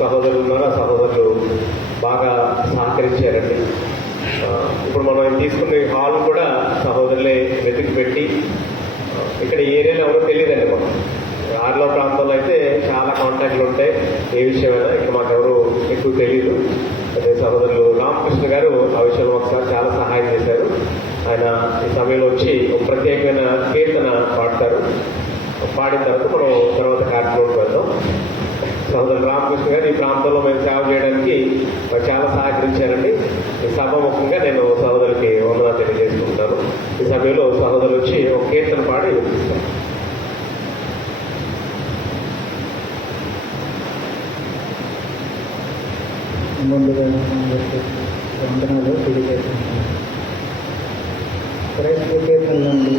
సహోదరులు ఉన్నారు. ఆ సహోదరులు బాగా సహకరించారండి. ఇప్పుడు మనం తీసుకున్న హాల్ కూడా సహోదరులే వెతికి పెట్టి, ఇక్కడ ఏరియాలో ఎవరో తెలియదండి. మనం ఆర్లో ప్రాంతంలో అయితే చాలా కాంటాక్ట్లు ఉంటాయి, ఏ విషయమైనా. ఇక్కడ మాకెవరు ఎక్కువ తెలియదు. అదే సహోదరులు రామకృష్ణ గారు ఆ విషయంలో ఒకసారి చాలా సహాయం చేశారు. ఆయన ఈ సమయంలో వచ్చి ఒక ప్రత్యేకమైన కీర్తన పాడతారు. పాడిన తర్వాత మనం తర్వాత కార్యక్రమంకి వెళ్దాం. సహోదరులు రామకృష్ణ గారు ఈ ప్రాంతంలో మేము సేవ చేయడానికి చాలా సహకరించారండి. ఈ సభాముఖంగా నేను సహోదరులకి వందనాలు తెలియజేసుకుంటాను. ఈ సమయంలో సహోదరులు వచ్చి ఒక కీర్తన పాడి వినిపిస్తాను. ముందుగా వందనాలు తెలియజేస్తున్నాను. క్రైస్తవ కీర్తన నుండి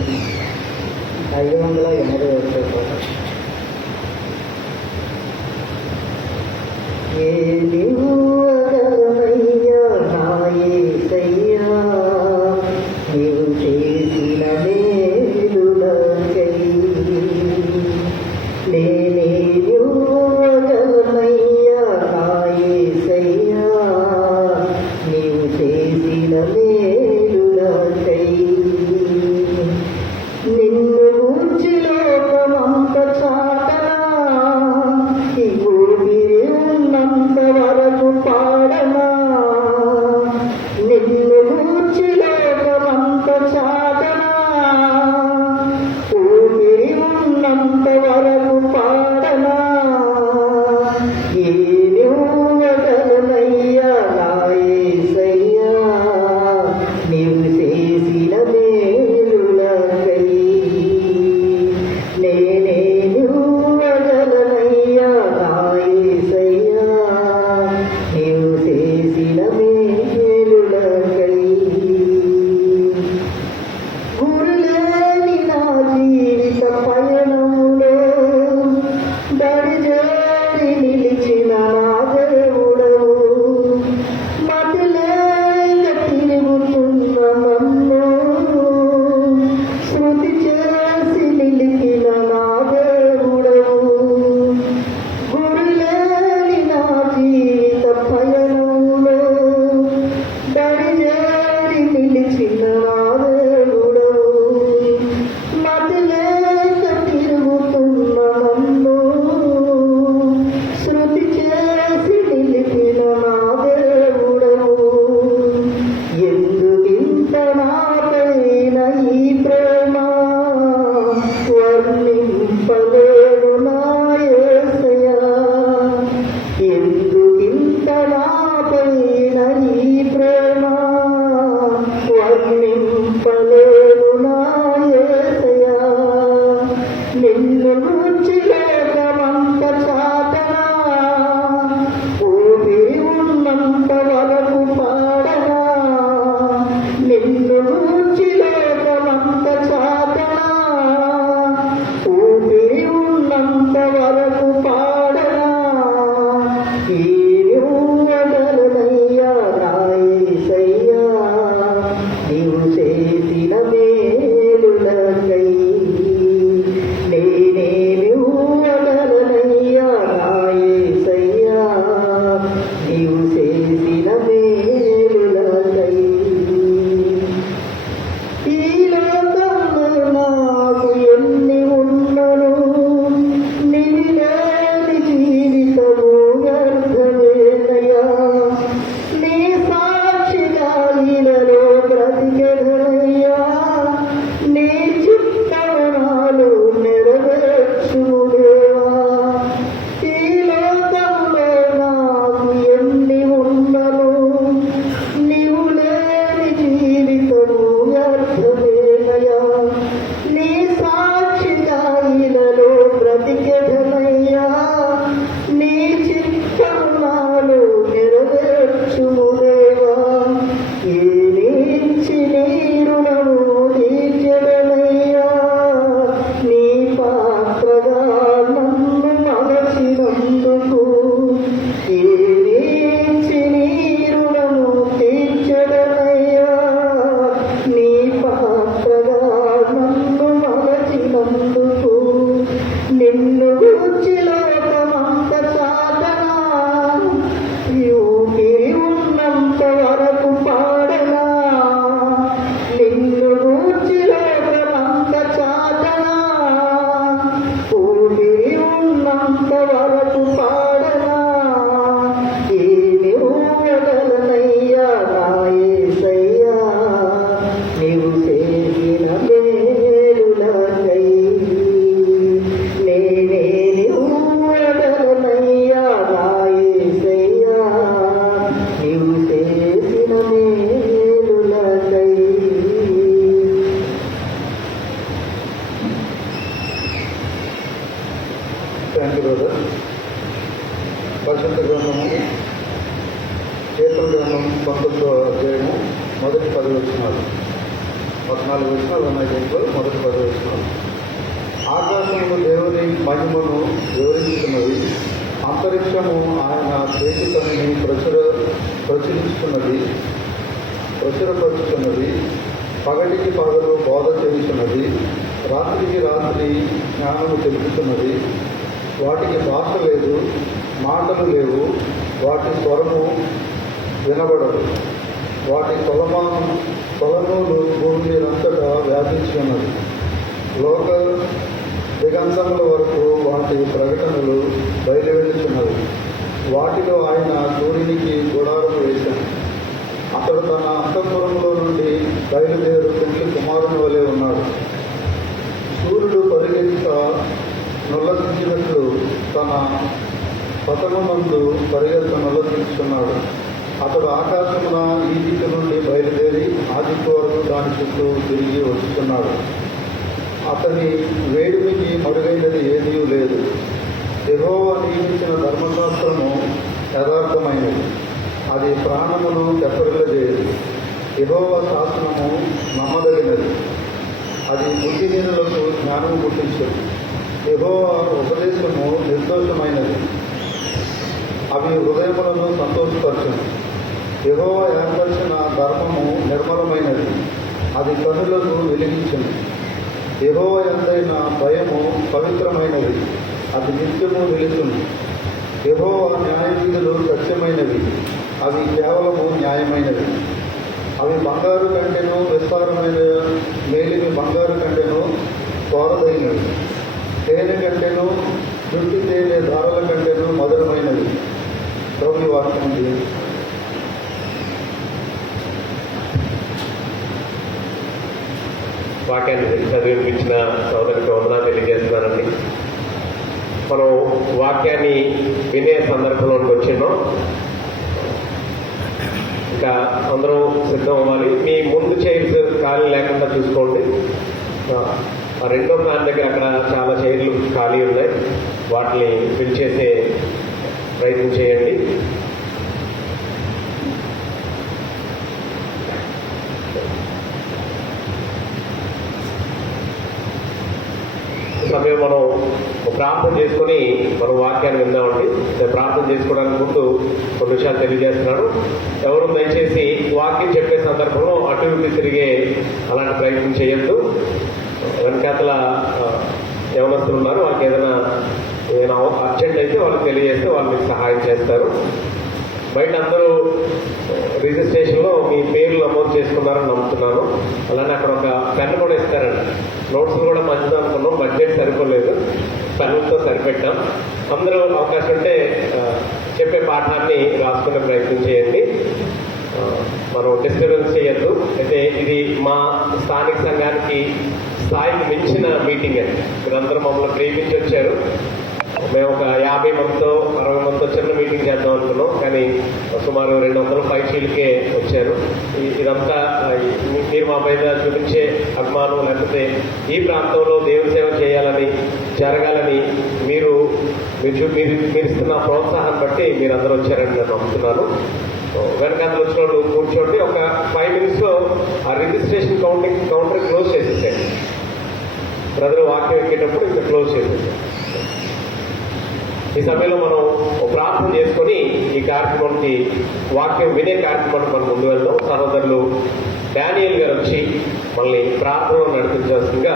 580 పాట. నీవు అగరమయ్యా నా యేసయ్యా, నీవు చేసిన మేలులకై నేనే అగరమయ్యా నా యేసయ్యా, నీవు చేసిన మేలులకై నిన్ను గూర్చి లోకమంత చాటనా, ఈ భూమి ఉన్నంత వరకు పాడనా. నిన్ను గూర్చి లోకమంత చాటనా, ఊపిరి ఉన్నంత వరకు పాడనా. ఏనువగలనయ్యా నా యేసయ్యా, నీవు చేసిన మేలులకై నేనేనువగలనయ్యా నా యేసయ్యా, నీవు చేసిన మేలులకై. గురులేని నా జీవిత పయనంలో దరిజేరి నిలిచిన నా దేవుడవు, మతిలేక తిరుగుతున్న నన్ను శృతి చేసి నిలిపిన నా దేవుడవు. గురులేని నా జీవిత పయనంలో దరిజేరి నిలిచిన నా దేవుడవు, మతిలేక తిరుగుతున్న నన్ను శృతి పరిశుద్ధ గ్రంథము కీర్తన గ్రంథం 19వ అధ్యాయము మొదటి 10 వచనాలు, 14 వచనాలు ఉన్నాయి. దీంట్లో మొదటి 10 వచనాలు. ఆకాశము దేవుని మహిమను వివరించుతున్నది, అంతరిక్షము ఆయన చేతి పనిని ప్రచురపరుచుతున్నది. పగటికి పగలు బోధ చేస్తున్నది, రాత్రికి రాత్రి జ్ఞానము తెలుపుతున్నది. వాటికి భాష లేదు, మాటలు లేవు, వాటి స్వరము వినబడదు. వాటి కొలనూలు భూమి మీదంతటా వ్యాపించి ఉన్నది. లోక దిగంతముల వరకు వాటి ప్రకటనలు బయలువెళ్ళుచున్నవి. వాటిలో ఆయన సూర్యునికి గుడారం వేశాను. అతడు తన అంతఃపురంలో నుండి బయలుదేరు పెండ్లి కుమారుని వలె ఉన్నాడు. సూర్యుడు పరిగెత్త నుల్లసించినట్లు తన పతనమందు పరిగెత్త నుల్లసించుతున్నాడు. అతడు ఆకాశమున ఈ దిక్కు నుండి బయలుదేరి ఆ దిక్కు వరకు దాని చుట్టూ తిరిగి వస్తున్నాడు. అతని వేడిమికి మరుగైనది ఏదీ లేదు. యెహోవా నియమించిన ధర్మశాస్త్రము యథార్థమైనది, అది ప్రాణమును తెప్పరిల్లజేయదు. యెహోవా శాసనము నమ్మదగినది, అది బుద్ధిహీనులకు జ్ఞానము పుట్టించదు. యెహోవా ఉపదేశము నిర్దోషమైనది, అవి హృదయములను సంతోషపరచును. యెహోవా ఏర్పరిచిన ధర్మము నిర్మలమైనది, అది కనులకు వెలిగించును. యెహోవా యందైన భయము పవిత్రమైనది, అది నిత్యము నిలుచును. యెహోవా న్యాయ విధులు సత్యమైనవి, అవి కేవలము న్యాయమైనవి. అవి బంగారు కంటెను విస్తారమైన మేలిమి బంగారు కంటెను కోరదైనవి. తేనె కంటెను చుట్టి తేనె దారుల కంటెను మధురమైనవి. ప్రభు వాక్యం ఉంది. వాక్యాన్ని చదివించిన సోదరికి వందనాలు తెలియజేస్తున్నానండి. మనం వాక్యాన్ని వినే సందర్భంలోకి వచ్చినాం. ఇంకా అందరూ సిద్ధం అవ్వాలి. మీ ముందు చైర్స్ ఖాళీ లేకుండా చూసుకోండి. ఆ రెండో ఫ్యాన్ దగ్గర అక్కడ చాలా చైర్లు ఖాళీ ఉన్నాయి, వాటిని ఫిల్ చేసే ప్రయత్నం చేయండి. సమయం మనం ప్రార్థన చేసుకుని మనం వాక్యాన్ని విందామండి. ప్రార్థన చేసుకోవడానికి ముందు కొన్ని విషయాలు తెలియజేస్తున్నాను. ఎవరు దయచేసి వాక్యం చెప్పే సందర్భంలో అటు ఇటు తిరిగే అలాంటి ప్రయత్నం చేయొద్దు. వెనకాతల యవనస్తులు ఉన్నారు, వాళ్ళకి ఏదైనా అర్జెంట్ అయితే వాళ్ళకి తెలియజేస్తే వాళ్ళు మీకు సహాయం చేస్తారు. బయట అందరూ రిజిస్ట్రేషన్లో మీ పేర్లు నమోదు చేసుకున్నారని నమ్ముతున్నాను. అలానే అక్కడ ఒక పెన్ కూడా ఇస్తారండి. నోట్స్ కూడా మంచిది అనుకున్నాం, బడ్జెట్ సరిపోలేదు, పెన్నులతో సరిపెట్టాం. అందరూ అవకాశం ఉంటే చెప్పే పాఠాన్ని రాసుకునే ప్రయత్నం చేయండి. మనం డిస్టర్బెన్స్ చేయొద్దు. అయితే ఇది మా స్థానిక సంఘానికి స్థాయికి మించిన మీటింగ్ అండి. మీరందరూ మమ్మల్ని ప్రేమించి వచ్చారు. మేము ఒక 50 మందితో 60 మందితో చిన్న మీటింగ్ చేద్దాం అనుకున్నాం, కానీ సుమారు 200 పైచీలకే వచ్చారు. ఇదంతా మీరు మా పైన చూపించే అభిమానం, లేకపోతే ఈ ప్రాంతంలో దేవుని సేవ చేయాలని జరగాలని మీరు ఇస్తున్న ప్రోత్సాహాన్ని బట్టి మీరందరూ వచ్చారని నేను నమ్ముతున్నాను. వెనకాల వచ్చిన వాళ్ళు కూర్చోండి. ఒక 5 minutesలో ఆ రిజిస్ట్రేషన్ కౌంటర్ క్లోజ్ చేసేసాడు. ప్రజలు వాక్యం ఎక్కేటప్పుడు ఇంకా క్లోజ్ చేసేసాడు. ఈ సమయంలో మనం ప్రార్థన చేసుకొని ఈ కార్యక్రమానికి వాక్యం వినే కార్యక్రమానికి మనం ముందు వెళ్దాం. సహోదరులు డానియల్ గారు వచ్చి మనల్ని ప్రార్థనలో నడిపించాల్సిందిగా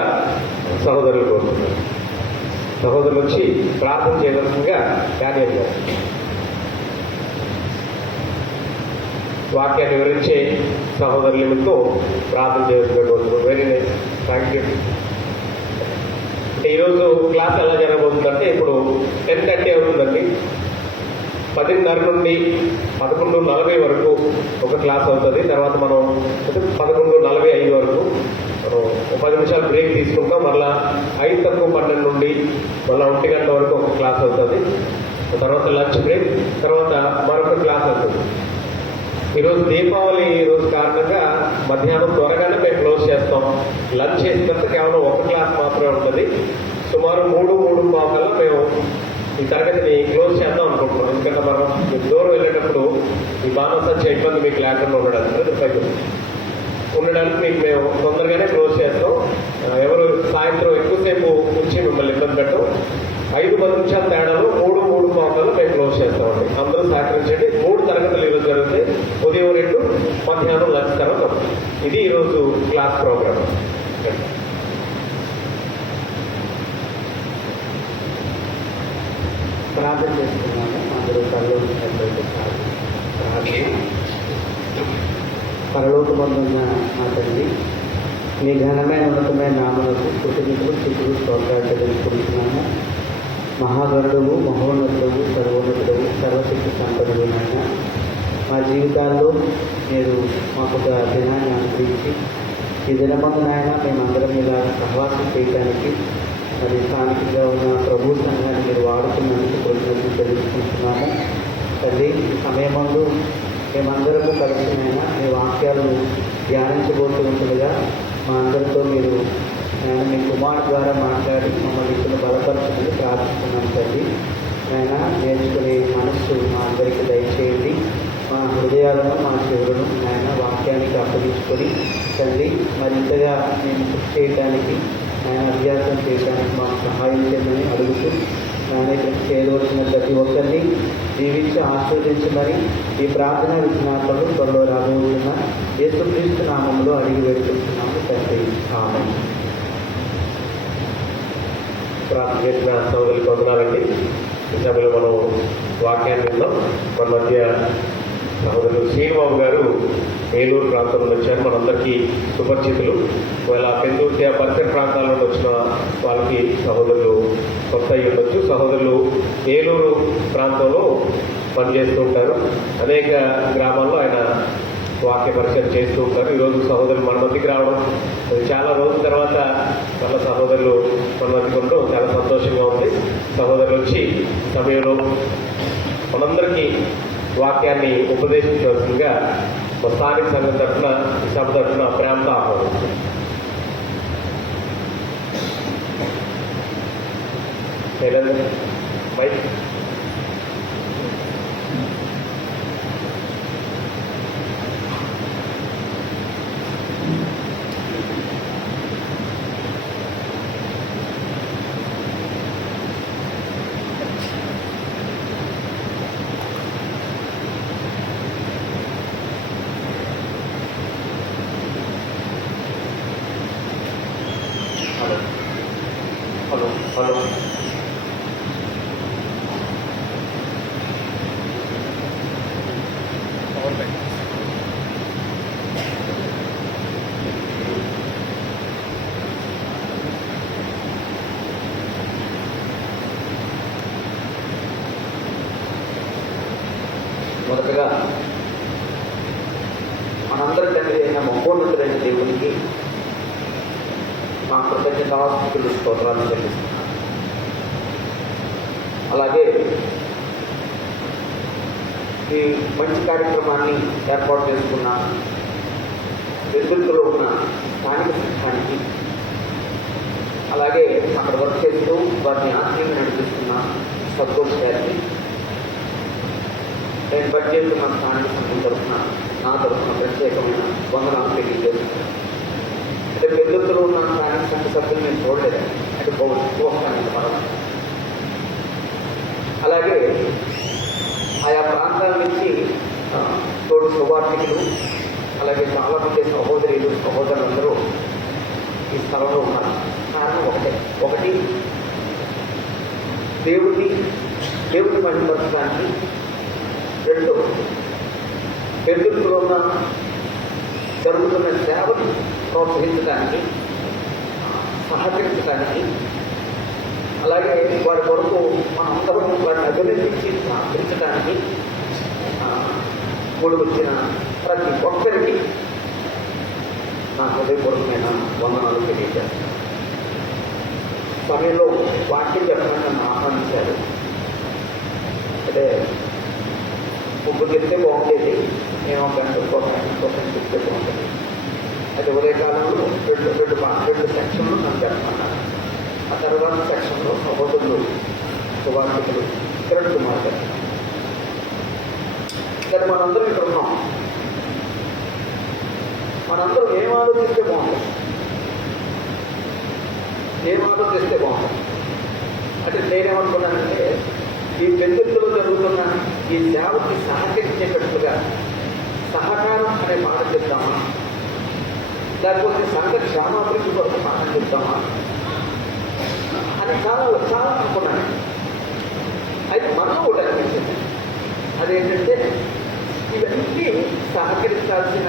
సహోదరులు కోరుతున్నారు. సహోదరులు వచ్చి ప్రార్థన చేయవలసిందిగా డానియల్ గారు వాక్యాన్ని వివరించే సహోదరులతో ప్రార్థన చేయవలసిందిగా కోరుతున్నారు. Very nice, thank you. ఈరోజు క్లాస్ ఎలా జరగబోతుందంటే, ఇప్పుడు 10:30 అవుతుందండి. 10:30 నుండి 11:40 వరకు ఒక క్లాస్ అవుతుంది. తర్వాత మనం 11:45 వరకు మనం 10 నిమిషాలు బ్రేక్ తీసుకుంటాం. మళ్ళీ 5:12 నుండి మళ్ళీ 1 గంట వరకు ఒక క్లాస్ అవుతుంది. తర్వాత లంచ్ బ్రేక్, తర్వాత మరొక క్లాస్ అవుతుంది. ఈరోజు దీపావళి రోజు కారణంగా మధ్యాహ్నం త్వరగానే మేము క్లోజ్ చేస్తాం. లంచ్ చేసిన తర్వాత కేవలం ఒక క్లాస్ మాత్రమే ఉంటుంది. సుమారు 3:15 కల్లా మేము ఈ తరగతిని క్లోజ్ చేద్దాం అనుకుంటున్నాం. ఎందుకంటే బాణసంచ ఇబ్బంది మీకు లేకుండా ఉండడానికి మీకు మేము తొందరగానే క్లోజ్ చేస్తాం. ఎవరు సాయంత్రం ఎక్కువసేపు ఉంచి మిమ్మల్ని ఇబ్బంది పెట్టం. 5-10 నిమిషాల తేడాలో 3 పావులు మేము క్లోజ్ చేస్తామండి. అందరూ సహకరించండి. 3 తరగతులు ఈరోజు జరుగుతాయి. ఉదయం 2, మధ్యాహ్నం లంచ్ తర్వాత. ఇది ఈరోజు క్లాస్ ప్రోగ్రామ్. ప్రార్థన చేసుకున్నాము. అందరూ పరలోకినట్లయితే పరలోకమందున్న మా తండ్రి, మీ ఘనమైన ఉన్నతమైన నామలకు కృతజ్ఞతలు స్థితులు స్తోత్రాలు చెల్లించుకుంటున్నాము. మహాగరుడవు, మహోన్నతుడవు, సర్వోన్నతుడవు, సర్వశక్తి సంపన్నుడు నాయన, మా జీవితాల్లో మీరు మాకు ఒక దినాన్ని అనుగ్రహించి ఈ దినమందు నాయన మేమందరం ఇలా సహవాసం చేయడానికి మరి స్థానికంగా ఉన్న ప్రభు సంఘాన్ని మీరు వాడుతున్నందుకు కృతజ్ఞతలు చెల్లించుకుంటున్నాము. తండ్రి, ఈ సమయమందు మేమందరము కలిసినైనా మీ వాక్యాలు ధ్యానించబోతూ ఉంటుండగా మా అందరితో మీరు ఆయన మీ కుమారుడు ద్వారా మాట్లాడి మమ్మల్ని ఇప్పుడు బలపరచుకుని ప్రార్థిస్తున్నాం తండ్రి. ఆయన నేర్చుకునే మనస్సు మా అందరికీ దయచేయండి. మా హృదయాలను, మా చెవులను ఆయన వాక్యానికి అప్పగించుకొని తండ్రి మరింతగా మేము కృషి చేయడానికి, ఆయన అభ్యాసం చేయడానికి మాకు సహాయం చేయమని అడుగుతూ ఆయన ఇక్కడికి చేరవలసిన ప్రతి ఒక్కరిని జీవించి ఆస్వాదించమని ఈ ప్రార్థన విజ్ఞాపనలు త్వరలో రాబోతున్న యేసుక్రీస్తు నామంలో అడిగి వేడుకుంటున్నాము తండ్రి. ఆమేన్. ప్రార్థన చేసిన సోదరులకు వందనాలండి. ఈ సభలో మనం వాక్యాన్ని విన్నాం. మన మధ్య సహోదరులు శ్రీబాబు గారు ఏలూరు ప్రాంతం నుండి వచ్చారు. మనందరికీ సుపరిచితులు. ఒకవేళ పెందుర్తి పరిసర ప్రాంతాల నుండి వచ్చిన వాళ్ళకి సహోదరులు కొత్త అయ్యి ఉండొచ్చు. సహోదరులు ఏలూరు ప్రాంతంలో పనిచేస్తూ ఉంటారు. అనేక గ్రామాల్లో ఆయన వాక్య పరిచయం చేస్తూ ఉంటారు. ఈరోజు సహోదరులు మన మధ్యకి రావడం, అది చాలా రోజుల తర్వాత వాళ్ళ సహోదరులు మన మధ్యకి ఉండడం చాలా సంతోషంగా ఉంది. సహోదరులు వచ్చి సమయంలో మనందరికీ వాక్యాన్ని ఉపదేశించవలసిందిగా మా స్థానిక సంఘం తరఫున, ఈ సభ తరఫున ప్రేమతో ఆహ్వానిస్తుంది. మైక్ హలో మొదటగా మనందరి తండ్రి అయిన మహోన్నతుడైన దేవునికి మా కృతజ్ఞతాస్తుతులు స్తోత్రాలు చెల్లిస్తున్నాను. అలాగే ఈ మంచి కార్యక్రమాన్ని ఏర్పాటు చేసుకున్న వెలుగులో ఉన్న స్థానిక సంఘానికి, అలాగే అక్కడ వర్క్ చేస్తూ వారిని ఆత్మీయంగా నడిపిస్తున్న సంతోష్ గారికి, నేను బడ్జెట్ మన స్థానిక సంఘం తరఫున, నా తరఫున ప్రత్యేకమైన వందనాలు తెలియజేస్తున్నాను. అంటే పెద్దలు ఉన్న స్థానిక సంఘ సభ్యులు నేను చూడలేదు, అంటే పోస్తాను మనం. అలాగే ఆయా ప్రాంతాల నుంచి తోడు సువార్థికులు, అలాగే చాలామంది సహోదరులు, సహోదరులందరూ ఈ స్థలంలో ఉన్నారు. కారణం ఒకటి దేవుడిని మహిమపరచడానికి, 2 పెద్దలో ఉన్న జరుగుతున్న సేవను ప్రోత్సహించడానికి, సహకరించడానికి, అలాగే వారి కొరకు మనం అందరం వారిని అభినందించి ప్రార్థించడానికి కూడి వచ్చిన ప్రతి ఒక్కరికి నా హృదయపూర్వకమైన వందనాలు తెలియజేస్తాను. సమయంలో వాక్యం చెప్పమని నన్ను ఆహ్వానించారు. అంటే ముగ్గురు చెప్తే బాగుండేది, నేను ఒక గంట చెప్తే బాగుంటుంది. అయితే ఉదయకాలంలో రెండు సెక్షన్లు నన్ను చెప్పమన్నారు. ఆ తర్వాత సెక్షన్లో సహోదరులు, సువార్థికులు 2 మాట్లాడారు. సరే మనందరం ఇక్కడ ఉన్నాం, మనందరం ఏం ఆలోచిస్తే బాగుంటుంది, ఏం ఆలోచిస్తే బాగుంటుంది అంటే నేనేమనుకున్నానంటే ఈ పెద్దల్లో జరుగుతున్న ఈ సేవకి సహకరించేటట్లుగా సహకారం అనే మాట చెప్తామా, లేకపోతే సంఘ క్షేమాభివృద్ధి కొరకు మాట చెప్తామా అని చాలా చాలా అనుకున్నాను. అయితే మనలో కూడా అనిపించింది అదేంటంటే ఇవన్నీ సహకరించాల్సిన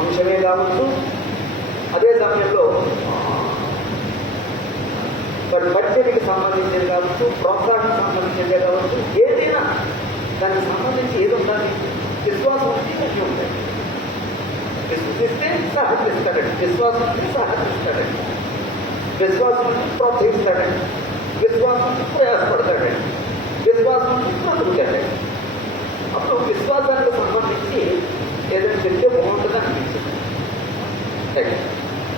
అంశమే కావచ్చు, అదే సమయంలో బడ్జెట్కి సంబంధించేది కావచ్చు, ప్రోత్సాహం సంబంధించేదే కావచ్చు, ఏదైనా దానికి సంబంధించి ఏదో దాన్ని విశ్వాసం అంటే అన్నీ ఉంటాయి. విశ్వసిస్తే సహకరిస్తాడండి, విశ్వాసం అంటే సహకరిస్తాడండి, విశ్వాసం అంటే ప్రోత్సహిస్తాడండి, విశ్వాసం ప్రయాసపడతాడండి, విశ్వాసం బ్రతుకుతాడండి. అప్పుడు విశ్వాసానికి సంబంధించి ఏదైనా చెప్తే బాగుంటుంది అనిపించింది.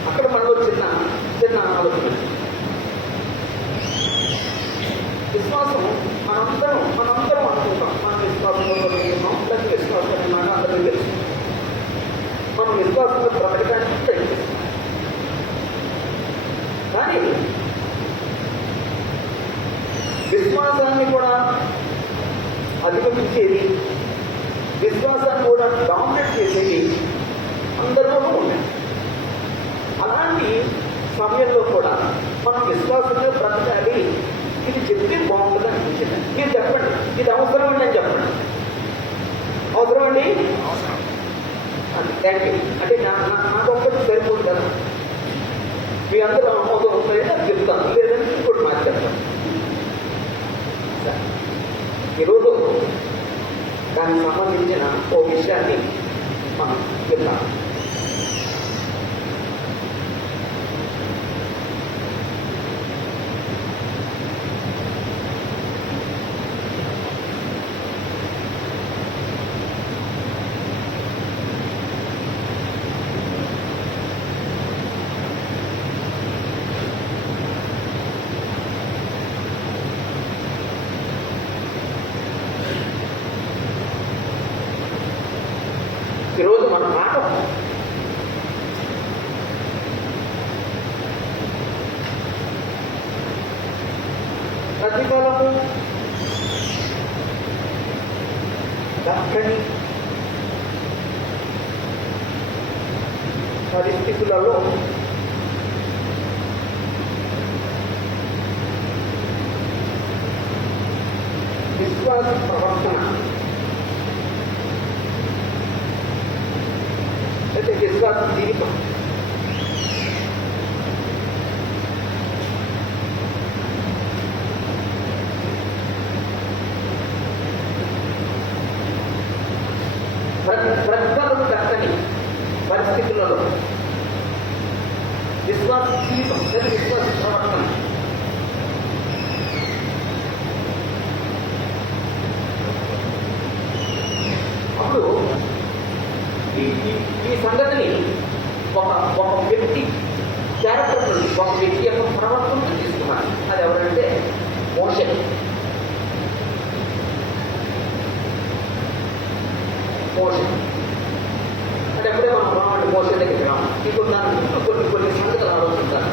అక్కడ మనలో చిన్న చిన్న ఆలోచన. విశ్వాసం మనందరం అనుకుంటాం, మనం విశ్వాసంలో ఉన్నాం, లేకపోతే విశ్వాసం మాట అందరికీ తెలుసు. మనం విశ్వాసంలో బ్రతకడానికి ప్రయత్నిస్తాం. కానీ విశ్వాసాన్ని కూడా అధిగమించేది, విశ్వాసాన్ని కూడా డామినేట్ చేసేది అందరిలోనూ ఉన్నాయి. అలాంటి సమయంలో కూడా మనం విశ్వాసంగా బ్రతకాలి, ఇది చెప్తే బాగుంటుంది అనిపించింది. మీరు చెప్పండి, ఇది అవసరం అండి అని చెప్పండి. అవసరం అండి, థ్యాంక్ యూ అంటే నాకు ఒక్కటి సరిపోదు కదా, మీ అందరూ ఆమోదం ఉంటాయి నాకు చెప్తాను, లేదంటే ఇంకోటి నాకు చెప్తాను. ఈరోజు దానికి సంబంధించిన ఓ విషయాన్ని మనం చెప్తాం. ఈరోజు మన పాఠం ప్రతిఫలము దక్కని పరిస్థితులలో విశ్వాస ప్రవర్తన అయితే విశ్వాస జీవితం ప్రతిఫలము దక్కని పరిస్థితులలో విశ్వాస జీవితం లేదా విశ్వాస ప్రవర్తన అప్పుడు ఈ సంగతిని ఒక వ్యక్తి క్యారెక్టర్ నుంచి ఒక వ్యక్తి యొక్క ప్రవర్తనను తీసుకున్నారు. అది ఎవరంటే మోషే. అంటే ఎప్పుడే మనం రావండి మోషే దగ్గరికి రాము. ఇప్పుడు దాని ముందు కొన్ని సంగతులు ఆలోచించాలి,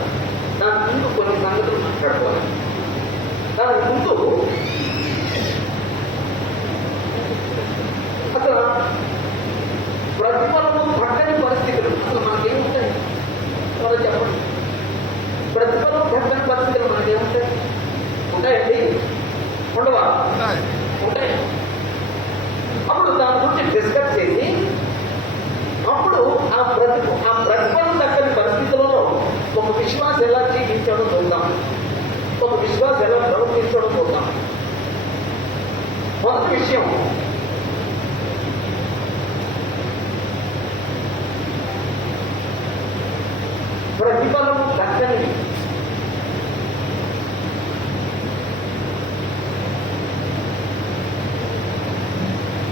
దాని ముందు కొన్ని సంగతులు మాట్లాడుకోవాలి. దాని ముందు అసలు ప్రతిఫలము పట్టని పరిస్థితులు అసలు మనకేముంటాయి వాళ్ళు చెప్పండి. ప్రతిఫలం పట్టని పరిస్థితులు మనకేముంటాయి? ఉంటాయండి, ఉండవా? ఉంటాయి. అప్పుడు దాని గురించి డిస్కస్ చేసి అప్పుడు ఆ ప్రతిఫలం దక్కని పరిస్థితులలో ఒక విశ్వాసం ఎలా జీవించడం చూద్దాం, ఒక విశ్వాసం ఎలా ప్రవర్తించడం చూద్దాం. మొదటి విషయం ప్రతిఫలము దక్కనిది.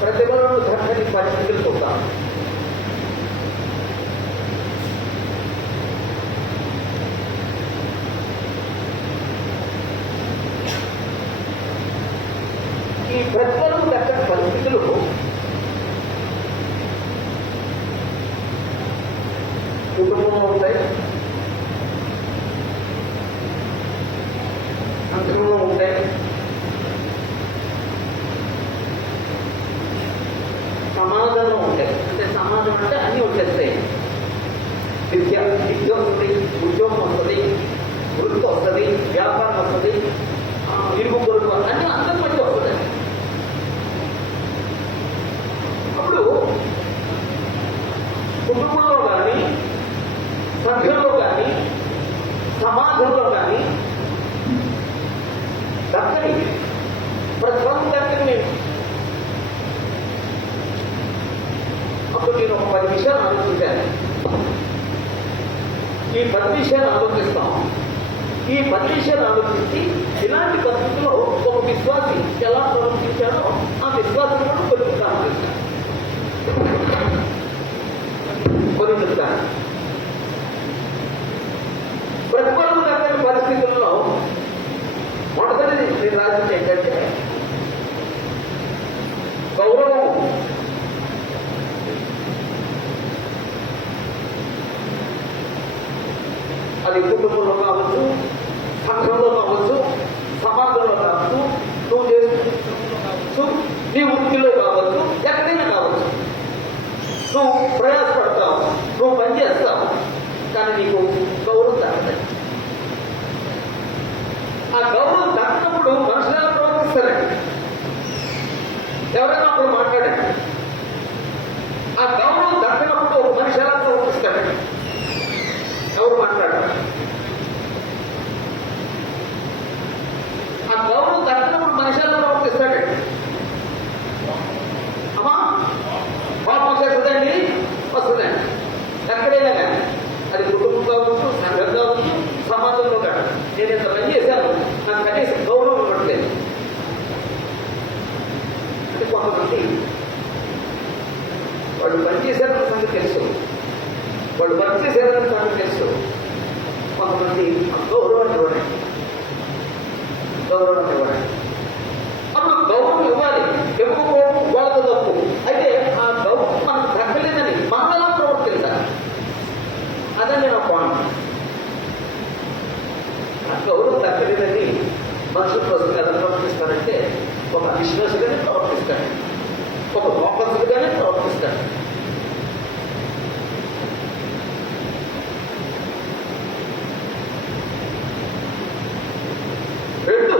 ప్రతిఫలము దక్కని పరిస్థితులు చూద్దాం. ఈ ప్రతిఫలము దక్కని పరిస్థితులు కుటుంబంలో ఉంటాయి, సంఘంలో ఉంటాయి, సమాజంలో ఉంటాయి. అంటే సమాజం అంటే అన్నీ వచ్చేస్తాయి. విద్య వస్తుంది, ఉద్యోగం వస్తుంది, వృత్తి వస్తుంది, వ్యాపారం వస్తుంది, ఇరుగు పొరుగు అన్నీ అందరి మధ్య వస్తుంది. అప్పుడు కుటుంబంలో కానీ, సంఘంలో కానీ, సమాజంలో కానీ దక్కని ప్రతిఫలం దక్కని. అప్పుడు నేను ఒక 10 విషయాలు ఆలోచించాను. ఈ 10 విషయాలు ఆలోచిస్తాం. ఈ 10 విషయాలు ఆలోచించి ఇలాంటి పరిస్థితుల్లో ఒక విశ్వాసి ఎలా ప్రవర్తించాడో ఆ విశ్వాసం కూడా కొన్ని ఆలోచిస్తాను, కొన్ని చెప్తాను. ప్రతిఫలం దక్కని పరిస్థితుల్లో మొదటిది నేను రాసింది ఏంటంటే గౌరవం. అది కుటుంబంలో కావచ్చు, సంఘంలో కావచ్చు, సమాజంలో కావచ్చు, నువ్వు చేస్తూ నీ వృత్తిలో కావచ్చు, ఎక్కడైనా కావచ్చు. నువ్వు ప్రయాసపడతావు, నువ్వు పని చేస్తావు, కానీ నీకు గౌరవం దక్కదు. ఆ గౌరవం దక్కనప్పుడు మనుషులు ఎలా ప్రవర్తిస్తారండి? ఎవరైనా అప్పుడు మాట్లాడండి. ఆ గౌరవం దక్కనప్పుడు ఒక మనిషి ఎలా ప్రవర్తిస్తాడండి? ఎవరు మాట్లాడారు? ఆ గౌరవం దక్కనప్పుడు మనిషి ఎలా ప్రవర్తిస్తాడండి? అమ్మా కోపం వస్తుందండి, వస్తుందండి. ఎక్కడైనా కానీ అది కుటుంబం కావచ్చు, సంఘం కావచ్చు, సమాజంలో కాదు. నేను ఇంత పని చేశాను, నాకు కనీసం గౌరవం ఇవ్వట్లేదు అంటే కొంతమంది వాళ్ళు పని చేశారన్న సంగతి తెలుసు, వాళ్ళు వర్క్ చేసేదానికి సంగతి తెలుసు. కొంతమంది గౌరవాన్ని ఇవ్వడానికి అప్పుడు గౌరవం ఇవ్వాలి, ఇవ్వకపోవడం వాళ్ళతో తప్పు. అయితే ఆ గౌరవం మనకు దక్కలేదని మనం ఎలా ప్రవర్తించాలి? అదే నా పాయింట్. ఆ గౌరవం దక్కలేదని మనుషులు ప్రజలు ఎలా ప్రవర్తిస్తారంటే ఒక అవిశ్వాసుగానే ప్రవర్తిస్తాడు, ఒక మోపసుగానే ప్రవర్తిస్తాడు. రెండు,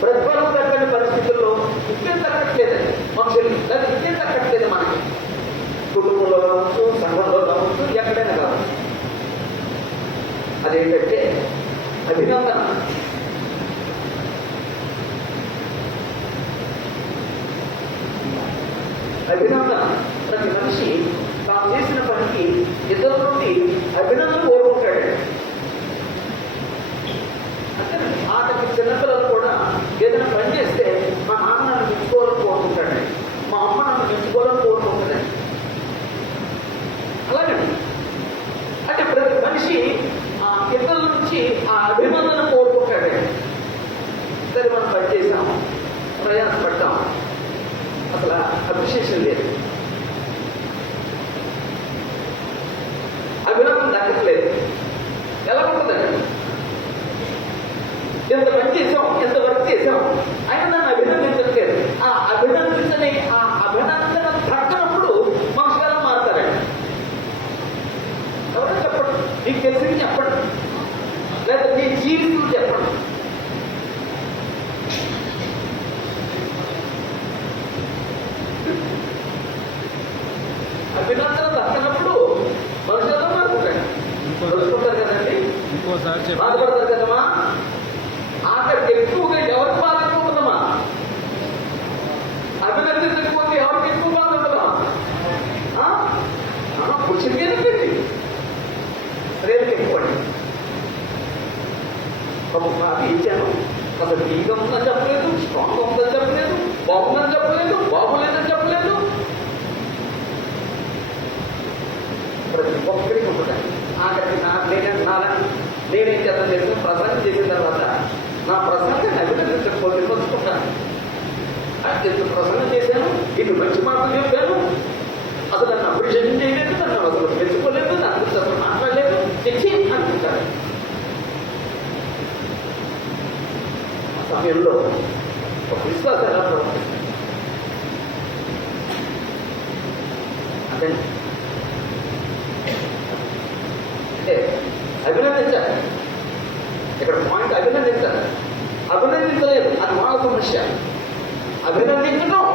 ప్రతిఫలం దక్కని పరిస్థితుల్లో విద్యం దక్కట్లేదండి మనుషులు, దాన్ని విద్యం దక్కట్లేదు మనకి. కుటుంబంలో కావచ్చు, సంఘంలో కావచ్చు, ఎక్కడైనా కావచ్చు. అదేంటంటే అభినందన. అభినందన. ప్రతి మనిషి తాను చేసిన పనికి ఇద్దరు నుండి అభినందన కోరుకుంటాడు. అంటే ఆటకి చిన్నపిల్లలు కూడా ఏదైనా పని చేస్తే మా నాన్న నన్ను మెచ్చుకోవాలని కోరుకుంటాడు, మా అమ్మ నన్ను మెచ్చుకోవాలని కోరుకుంటుంది. అలాగండి. అంటే ప్రతి మనిషి ఆ ఇతరుల నుంచి ఆ అభినందన కోరుకుంటాడు. సరే మనం పని చేసాం, ప్రయాసపడ్డాం, అసలు అప్రిషియేషన్ లేదు, అభినందన దక్కట్లేదు. ఎలా ఉంటుందండి? ఎంత పని చేసాం, ఎంత వర్క్ చేసాం, ఆయన నన్ను అభినందించట్లేదు. ఆ అభినందించని ఆ అభినందన దక్కనప్పుడు మనుషులు ఎలా మారుతారండి? ఎవరైనా చెప్పండి, నీకు తెలిసింది చెప్పండి, లేదా నీ జీవితం చెప్పండి. అభినందన దక్కనప్పుడు మనుషులు ఎలా మారుతారండి? తెలుసుకుంటారు కదండి, బాధపడతారు కదమ్మా. ఆఖరికి ఎక్కువగా ఎవరికి బాధ ఎక్కువ ఉంటుందమ్మా? అభినందించకపోతే ఎవరికి ఎక్కువ బాధ ఉంటుందా? పురుషుడికే చెప్పింది, స్త్రీలకి ఎక్కువండి. అది ఇచ్చాను, అసలు వీగా ఉందని చెప్పలేదు, స్ట్రాంగ్ ఉందని చెప్పలేదు, బాగుందని చెప్పలేదు, బాగులేదని చెప్పలేదు. ప్రతి ఒక్కరికి ఉంటుంది. ఆఖరికి నేనేం చేస్తాను చేసిన ప్రసంగం చేసిన తర్వాత నా ప్రసంగాన్ని అభినందించకపోతే పంచుకుంటాను. ఎంత ప్రసంగం చేశాను, ఇది మంచి మాటలు చెప్పాను, అసలు నన్ను అప్రిషియేషన్ సమయంలో ఒక విశ్వాసం ఎలా ప్రవర్తిస్తుంది అదే అంటే అభినందించాలి. ఇక్కడ పాయింట్ అభినందించాలి. అభినందించలేదు, అది మానవ సమస్య. అభినందించడం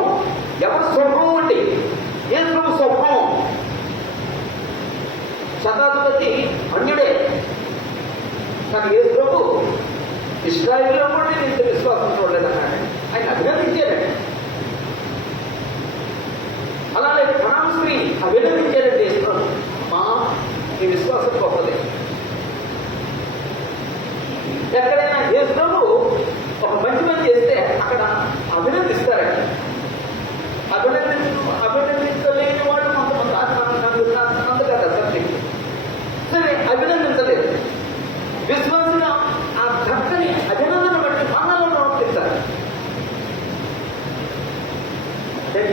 ఎవరి స్వభావం అండి? ఏ ప్రభు స్వభావం? శతాధిపతి అన్యుడే, కానీ ఏ ప్రభు ఇస్రాయేల్లో కూడా నేను ఇంత విశ్వాసం చూడలేదన్నాడు. ఆయన అభినందించాడండి. అలాగే ధనాశ్రీ అభినందించాడండి యేసు ప్రభు. మా ఈ విశ్వాసం గొప్పది. ఎక్కడైనా యేసు ప్రభు ఒక మంచి పని చేస్తే అక్కడ అభినందిస్తారండి. అభినందించలేని వాడు కొంతమంది అందుకదా సబ్జెక్ట్. సరే, అభినందించలేదు. విశ్వాసంగా ఆ భక్తిని అభినందన బట్టి మానవులు ప్రవర్తిస్తారు. అదే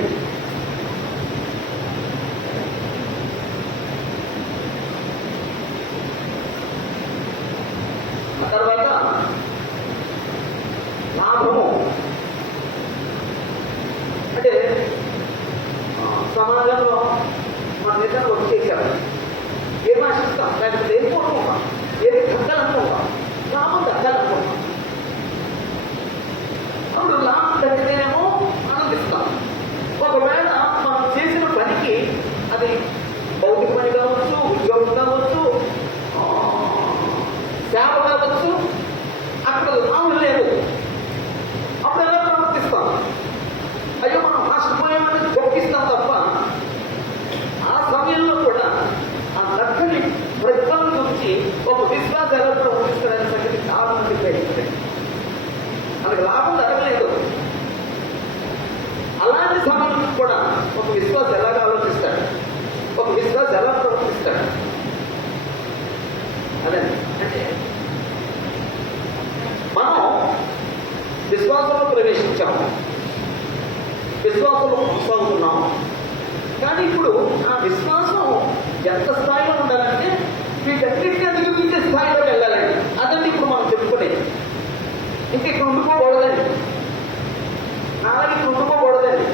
ఆ తర్వాత లాభము అంటే సమాజంలో మన నిద్ర వచ్చేసారు. ఏం ఆశిస్తాం? లేకపోతే ఏం కోరుకుంటాం? ఏది దక్కాలనుకుంటాం? లాభం దక్కాలనుకుంటాం. అప్పుడు లాభం దక్కితేనేమో ఆనందిస్తాం. ఒకవేళ మనం చేసిన పనికి అది భౌతిక పని కావచ్చు, ఉద్యోగం కావచ్చు, సేవ కావచ్చు, అక్కడ లాభం లేదు. అప్పుడు ఎలా ప్రవర్తిస్తాం? అయ్యో మనం నష్టపోయామని చొప్పిస్తాం తప్ప ఆ సమయంలో కూడా ఆ దక్కని ప్రతిఫలం గురించి ఒక విశ్వాసం ఎలా ప్రవర్తిస్తారనే సంగతి చాలా మంది గ్రహిస్తుంది. మనకి లాభం జరగలేదు. అలాంటి సమయంలో కూడా ఒక విశ్వాసం ఎలాగ ఆలోచిస్తాడు, ఒక విశ్వాసం ఎలా ప్రవర్తిస్తాడు. అదే అంటే మనం విశ్వాసంలో ప్రవేశించాము, విశ్వాసంలో కొనసాగుతున్నాం. కానీ ఇప్పుడు ఆ విశ్వాసం ఎంత స్థాయిలో ఉండాలంటే వీటన్నిటికీ అధిగమించే స్థాయిలో వెళ్ళాలండి. అదండి ఇప్పుడు మనం చెప్పుకునేది. ఇంక ఇక్కడ ఉండిపోకూడదండి, నాలుగు ఇక్కడ ఉండిపోకూడదండి.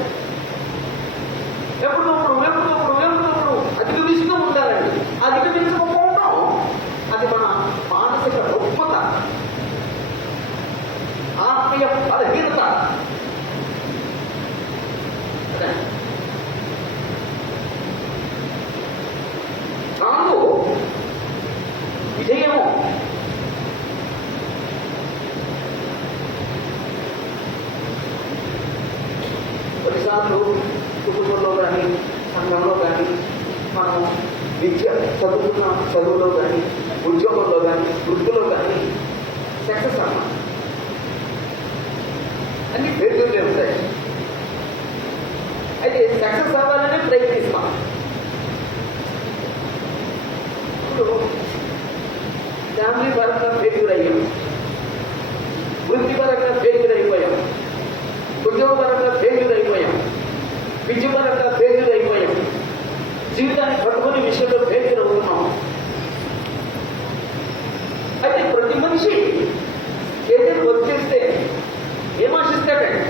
ఎప్పుడప్పుడు అధిగమిస్తూ ఉండాలండి. అధిగమించకపోవడం అది మన మానసిక రుగ్మత, ఆత్మీయ బలహీనత. నాలుగు విజయము. కొన్నిసార్లు కుటుంబంలో కానీ సంఘంలో కానీ మనం విద్య చదువుకున్న చదువులో కానీ ఉద్యోగంలో కానీ వృత్తిలో కానీ సక్సెస్ అన్నమాట అన్ని పేరుగా ఉంటాయి. అయితే సక్సెస్ అవ్వాలనే ప్రయత్నిస్తాం. ఇప్పుడు ఫ్యామిలీ పరంగా ఫెయిల్యూర్ అయ్యాం, వృత్తిపరంగా ఫెయిల్యూర్ అయిపోయాం, ఉద్యోగపరంగా ఫెయిల్యూర్ అయిపోయాం, విద్యపరంగా ఫెయిల్యూర్ అయిపోయాం, జీవితాన్ని పట్టుకునే విషయంలో ఫెయిల్యూర్ అవుతున్నాం. అయితే ప్రతి మనిషి ఏదైనా వర్క్ చేస్తే ఏం ఆశిస్తాడండి?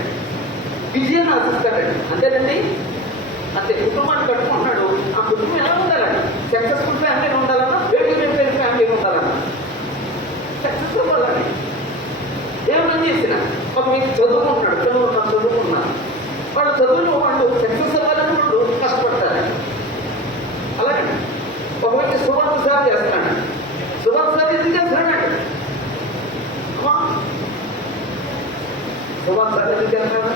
విజయాన్ని ఆశిస్తాడండి. అంతేనండి. అంతే. కుటుంబాన్ని కట్టుకుంటున్నాడు. ఆ కుటుంబం ఎలా ఉండాలండి? సక్సెస్ఫుల్ ఫ్యామిలీగా ఉండాలన్నా, ఫెయిల్యూర్ ఫ్యామిలీగా ఉండాలన్నా సక్సెస్ అవ్వాలండి. ఏమైనా చేసిన ఒక వ్యక్తి చదువుకుంటున్నాడు, చదువుకున్నాను, వాళ్ళు చదువులో వాళ్ళు సక్సెస్ అవ్వాలని వాళ్ళు కష్టపడతారు. అలాగే ఒక వ్యక్తి సువార్త సేవ చేస్తున్నాడు. సువార్త సేవ ఎందుకు చేస్తున్నాడు? సువార్త సేవ ఎందుకు చేస్తున్నాడు?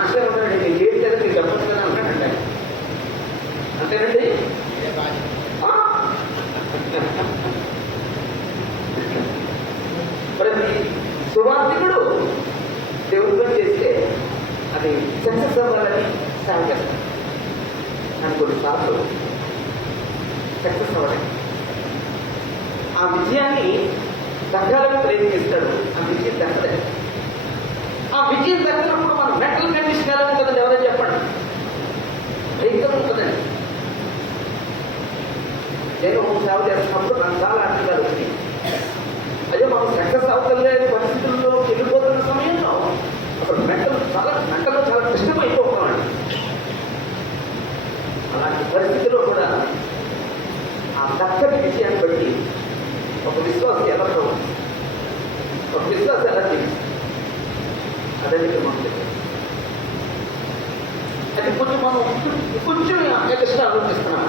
ఆశ్చర్యం ఉన్నాడు. నేను ఏం చేయాలి మీరు చెప్పచ్చు కదా అంటాడంటే. అంతేనండి. ప్రతి సువార్థికుడు దేవుడితో చేస్తే అది సక్సెస్ అవ్వాలని సేవ చేస్తాడు. కానీ కొన్నిసార్లు సక్సెస్ అవ్వలేదు. ఆ విజయాన్ని దక్కాలని ప్రయత్నిస్తాడు. ఆ విజయం దక్కలేదు. ఆ విజయం దక్కినప్పుడు మన మెంటల్ కండిషన్ ఎలా ఉంటుందండి? ఎవరైనా చెప్పండి. భయంకరం ఉంటుందండి. నేను సేవ చేస్తున్నప్పుడు నాకు చాలా ఆటంకాలు వచ్చినాయి. అదే మనం సక్సెస్ అవ్వలేదు పరిస్థితుల్లో వెళ్ళిపోతున్న మనం కొంచెం ఎక్స్ట్రా ఆలోచిస్తున్నాం.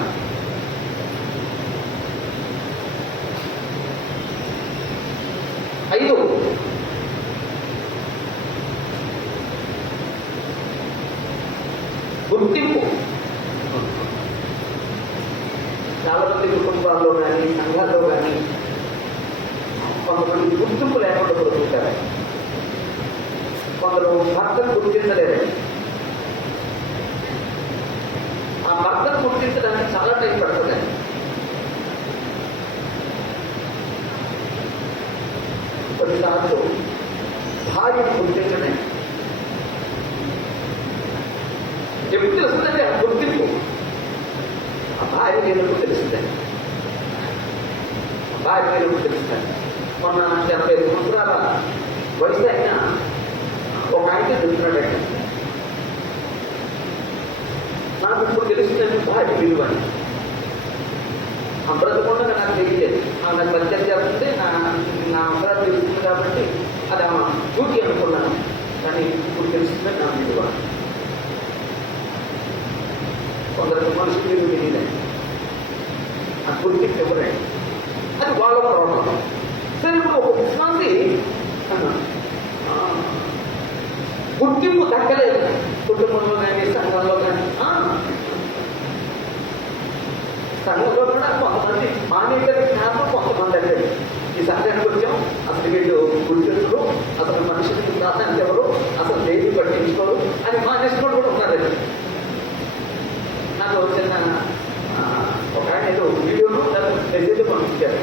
ఐదు, గుర్తింపు. చాలా మంది కుటుంబాల్లో కానీ సంఘాల్లో కానీ కొంతమంది గుర్తింపు లేకుండా బ్రతుకుతారు. కొందరు భర్తను గుర్తించలేరు. ఆ భర్తను గుర్తించడానికి చాలా టైం పడుతుంది. కొన్నిసార్లు భార్యను గుర్తించడం ఎప్పుడు తెలుస్తుందంటే ఆ గుర్తింపు ఆ భార్య లేనప్పుడు తెలుస్తుంది. ఆ భార్య లేనప్పుడు తెలుస్తుంది. మొన్న 70 సంవత్సరాల వయసు అయిన ఒక ఆయన తెలుస్తున్నాడండి, నాకు ఇప్పుడు తెలుస్తుందంటే భార్య విలువ అని. ఆ బ్రతకుండా నాకు తెలియలేదు. నాకు పరిచయం చేస్తుంటే నా అవసరాలు తెలుస్తుంది కాబట్టి అది ఆమె డ్యూటీ అనుకున్నాను. కానీ ఇప్పుడు తెలుస్తుందని నా విలువ. కొందరికి మనుషులు విలువ తెలియదండి. ఆ గుర్తింపు ఇవ్వలేండి. అది వాళ్ళ ప్రాబ్లం. సరే, ఇప్పుడు ఒక విశ్వాసి గుర్తింపు దక్కలేదు కుటుంబంలో కానీ సంఘంలో కానీ. సంఘంలో కూడా కొంతమంది మానేటర్ జ్ఞానం కొంతమంది అంటే ఈ సంఘానికి వచ్చాం, అసలు వీళ్ళు గుర్తించరు, అసలు మనుషులకి ప్రాధాన్యత ఎవరు, అసలు దేన్ని పట్టించుకోరు అని మానేసుకోవడం కూడా ఉన్నారండి. నాకు చిన్న ఒక ఆయన ఏదో వీడియోలో మెసేజ్ పంపించారు.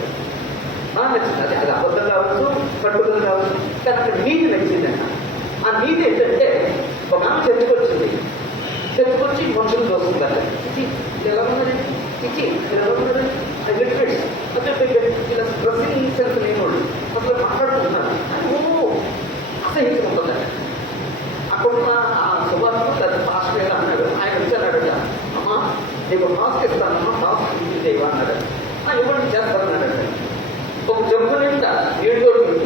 నచ్చింది. అది అబద్ధం కావచ్చు, పట్టుదల కావచ్చు, కానీ అక్కడ నీతి నచ్చిందన్న. ఆ నీతి ఏంటంటే ఒక ఆమె చర్చకొచ్చింది. చర్చకొచ్చి మనుషులు చూస్తుంటారు. ఎలా ఉన్నారండి, ఎలా ఉన్నారండి, ఇలా డ్రెస్సింగ్ సెన్స్ లేనోళ్ళు అసలు మాట్లాడుతున్నారు. ఓ అసహ్యం ఉంటుందండి. అక్కడున్న ఆ సుభాష్ ఫాస్ట్ వేగా అన్నాడు. ఆయన వచ్చాడు, అమ్మా నీకు టాస్క్ ఇస్తానమ్మా, టాస్క్ చేయవా అన్నాడు. ఇవ్వండి చేస్తానన్నాడు. ఒక జబ్బు నిండా 7 రోజులు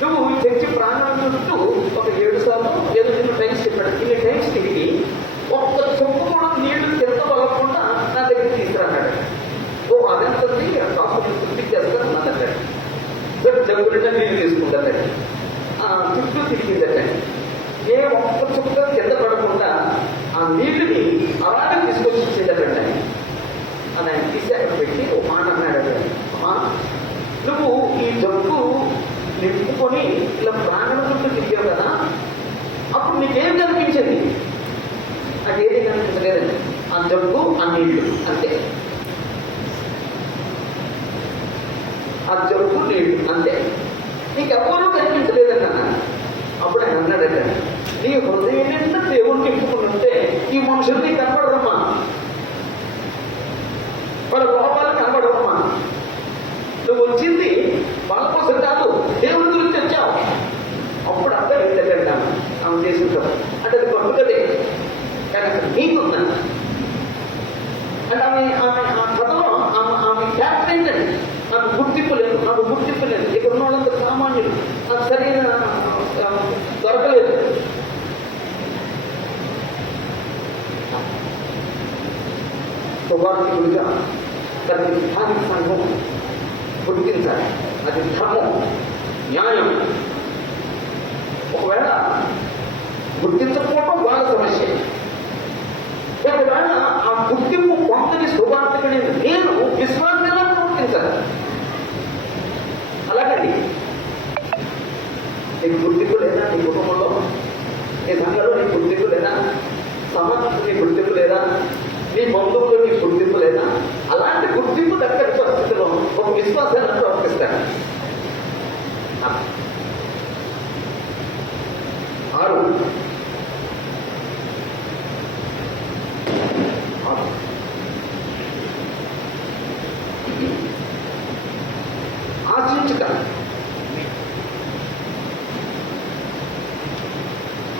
నువ్వు చర్చి ప్రాణాల చుట్టూ ఒక 7 సార్లు ఏదో చిన్న టైమ్స్ చెప్పాడు. ఇన్ని టైమ్స్ తిరిగి ఒక్క చొప్పు కూడా నీళ్లు కింద వలకుండా నా దగ్గర తీసుకురాన్నాడు. ఓ అదెంతది డాక్టర్ గుర్తించేస్తాను అన్నాడు. జబ్బు నిండా నీళ్ళు తీసుకుంటానండి. చుట్టూ తిరిగిందట. ఏ ఒక్క చుక్క కింద పడకుండా ఆ నీళ్ళని అలాగే తీసుకొచ్చి ఇచ్చేదటండి. అని ఆయన తీసి అక్కడ పెట్టి ఓ మాట అన్నాడు, అమ్మా నువ్వు ఈ జబ్బు నింపుకొని ఇలా ప్రాణం చుట్టూ తిరిగావు కదా, అప్పుడు నీకేం కనిపించింది? నాకేది కనిపించలేదండి. ఆ జబ్బు, ఆ నీళ్లు అంతే. ఆ జబ్బు, నీళ్లు అంతే, నీకెవ్వరూ కనిపించలేదన్నా. అప్పుడు ఆయన అన్నాడట, నీ హృదయం నిండా దేవుణ్ణి నింపుకుని ఉంటే ఈ మనుషులు నీకు కనపడరమ్మా, వాళ్ళ లోపాలు కనపడరమ్మా. నువ్వు వచ్చింది వాళ్ళ కోసం కాదు, దేవుడి గురించి వచ్చావు. అప్పుడు అర్థం ఏంటంటే ఆమె చేసుకుంటాం అంటే అది పట్టుకదే, కానీ అక్కడ నీకుందా అంటే ఆమె ఆ కథలో ఆమె క్యారెక్టర్ ఏంటండి, నాకు గుర్తింపు లేదు, నాకు గుర్తింపు లేదు, ఇక్కడ ఉన్న వాళ్ళంతా సామాన్యులు, నాకు సరైన దొరకలేదు. సువార్థికుడిగా ప్రతి స్థానిక సంఘం గుర్తించాలి. అది ధర్మం, న్యాయం. ఒకవేళ గుర్తించకపోవడం వాళ్ళ సమస్య. ఒకవేళ ఆ గుర్తింపు పొందని సువార్థికుని నేను విశ్వాసంగా గుర్తించాలి. అలాగండి, నీకు గుర్తింపు లేదా, నీ కుటుంబంలో నీ సంఘంలో నీకు గుర్తింపు లేదా, సమాజంలో నీకు గుర్తింపు లేదా, నీ బంధువుల్లో నీకు గుర్తింపు లేదా, అలాంటి గుర్తింపు దక్కని పరిస్థితిలో ఒక విశ్వాసాన్ని ప్రవర్తిస్తాడు. 6 ఆశించుట.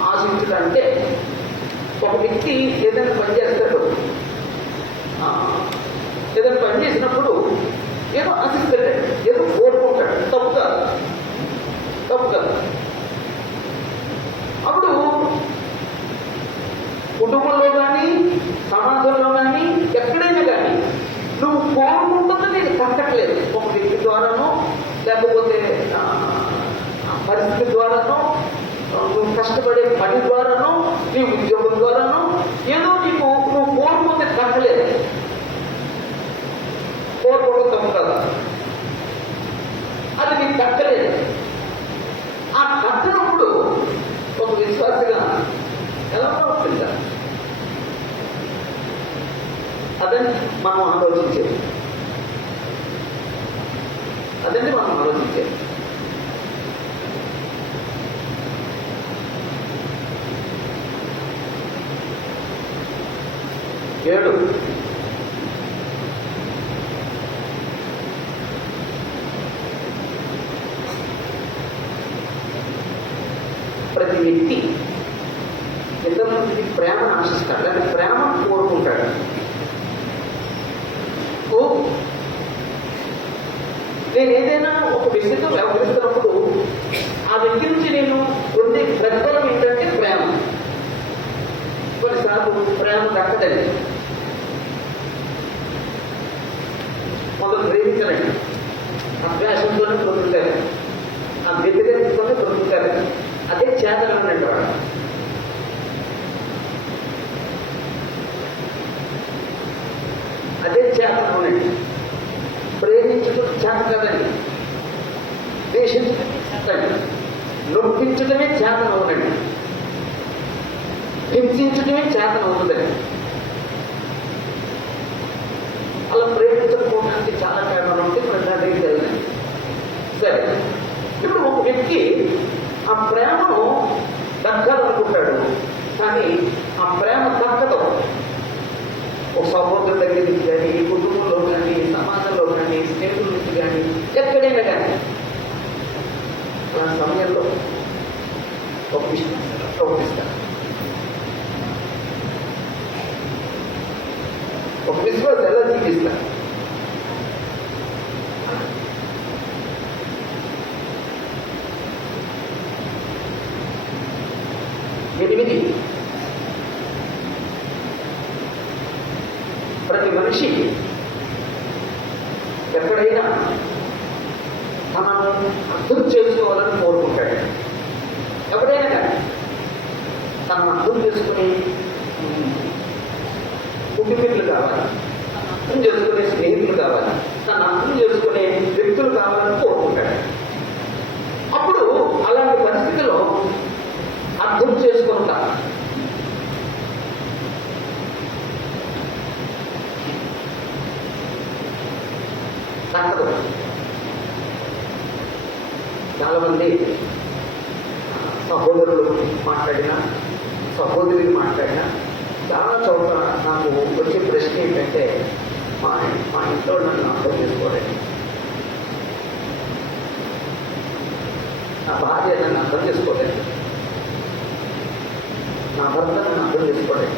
ఆశించుట అంటే ఒక వ్యక్తి ఏదైనా పని చేస్తాడు, ఏదైనా పని చేసినప్పుడు ఏదో ఆశిస్తాడు, ఏదో కోరుకుంటాడు. తప్పు కాదు. అప్పుడు కుటుంబంలో కట్టలేదు. ఒక వ్యక్తి ద్వారానో లేకపోతే పరిస్థితి ద్వారానో నువ్వు కష్టపడే పని ద్వారానో నీ ఉద్యోగం ద్వారానో ఏదో నీకు నువ్వు కోరుకుంటే కట్టలేదు. కోరుకోవడం తప్పు కదా, అది నీకు కట్టలేదు. ఆ కట్టినప్పుడు ఒక విశ్వాసగా ఎలా ప్రవర్తించాలి? అదని మనం ఆలోచించేది. అదండి మనం ఆలోచించేది. ఏడు, ప్రతి వ్యక్తి ఇతరుల నుంచి ప్రేమను ఆశిస్తాడు, లేదా ప్రేమను కోరుకుంటాడు. నేను ఏదైనా ఒక వ్యక్తితో వ్యవహరిస్తున్నప్పుడు ఆ వ్యక్తి నుంచి నేను పొందే ప్రతిఫలం ఏంటంటే ప్రేమ. కొన్నిసార్లు ప్రేమ దక్కదండి. మొదలు ప్రేమించరండి, ఆ ద్వేషంతోనే బ్రతుకుతారు, ఆ వ్యతిరేకతతోనే బ్రతుకుతారు. అదే చేతనండి వాడు. అదే చేతనండి. ప్రేమించడం చేత కదండి, ద్వేషించడం చేతండి, నొప్పించడమే చేతనవునండి, హింసించడమే చేతనవుతుందండి. అలా ప్రేమించకపోవడానికి చాలా కారణాలు ఉంటే మన దానికి తెలియదు. సరే, ఇప్పుడు ఒక వ్యక్తి ఆ ప్రేమను దక్కాలనుకుంటాడు, కానీ ఆ ప్రేమ దక్కదు. ఒక సహోదరుల దగ్గర నుంచి కానీ, కుటుంబంలో కానీ, సమాజంలో కానీ, స్నేహితుల నుంచి కానీ, ఎక్కడైనా కానీ ఆ సమయంలో ఒక విషయం ప్రవర్తిస్తాడు. ఒక విశ్వాసం ఎలా జీవిస్తాడు? ఎనిమిది, ప్రతి మనిషి ఎక్కడైనా తనను అర్థం చేసుకోవాలని కోరుకుంటాడు. ఎవరైనా కానీ తనను అర్థం చేసుకుని కుటుంబీకులు కావాలి, అర్థం చేసుకునే స్నేహితులు కావాలి, తను అర్థం చేసుకునే వ్యక్తులు కావాలని కోరుకుంటాడు. అప్పుడు అలాంటి పరిస్థితిలో అర్థం చేసుకుంటారు. దక్కదు. చాలా మంది సహోదరులు మాట్లాడినా, సహోదరులు మాట్లాడినా చాలా చోట్ల నాకు వచ్చే ప్రశ్న ఏంటంటే, మా ఇంట్లో నన్ను అర్థం చేసుకోలేదు, నా భార్య నన్ను అర్థం చేసుకోలేదు, నా భర్త నన్ను అర్థం చేసుకోలేదు.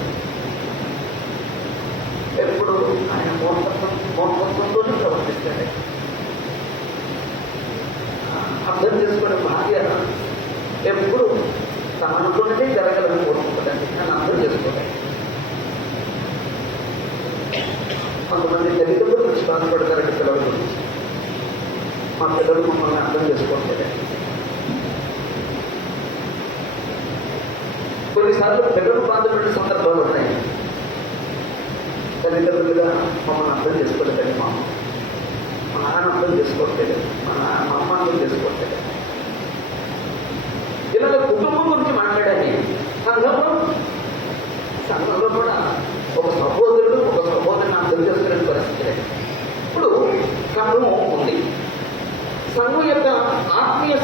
ఎప్పుడు ఆయన మోసత్వంతోనే ప్రవర్తిస్తాడు. అర్థం చేసుకునే భార్య ఎప్పుడు తన అనుకున్నదే జరగాలని కోరుకుంటుందండి, నన్ను అర్థం చేసుకోలేదు. కొంతమంది తల్లిదండ్రులు గురించి బాధపడతారండి పిల్లల గురించి. మా పిల్లలు మమ్మల్ని అర్థం చేసుకోవట్లేదు. కొన్నిసార్లు పిల్లలు బాధపడే సందర్భాలు ఉన్నాయి. తల్లిదండ్రులుగా మమ్మల్ని అర్థం చేసుకోలేదండి, మా నాన్న అర్థం చేసుకోవట్లేదు, మా అమ్మ అర్థం చేసుకోవట్లేదు. ఇలా కుటుంబం గురించి మాట్లాడాలి. సంఘంలో కూడా ఒక సహోదరుడు ఒక సహోదరుని అర్థం చేసుకునే పరిస్థితి. ఇప్పుడు సంఘం ఉంది. సంఘం యొక్క ఆత్మీయ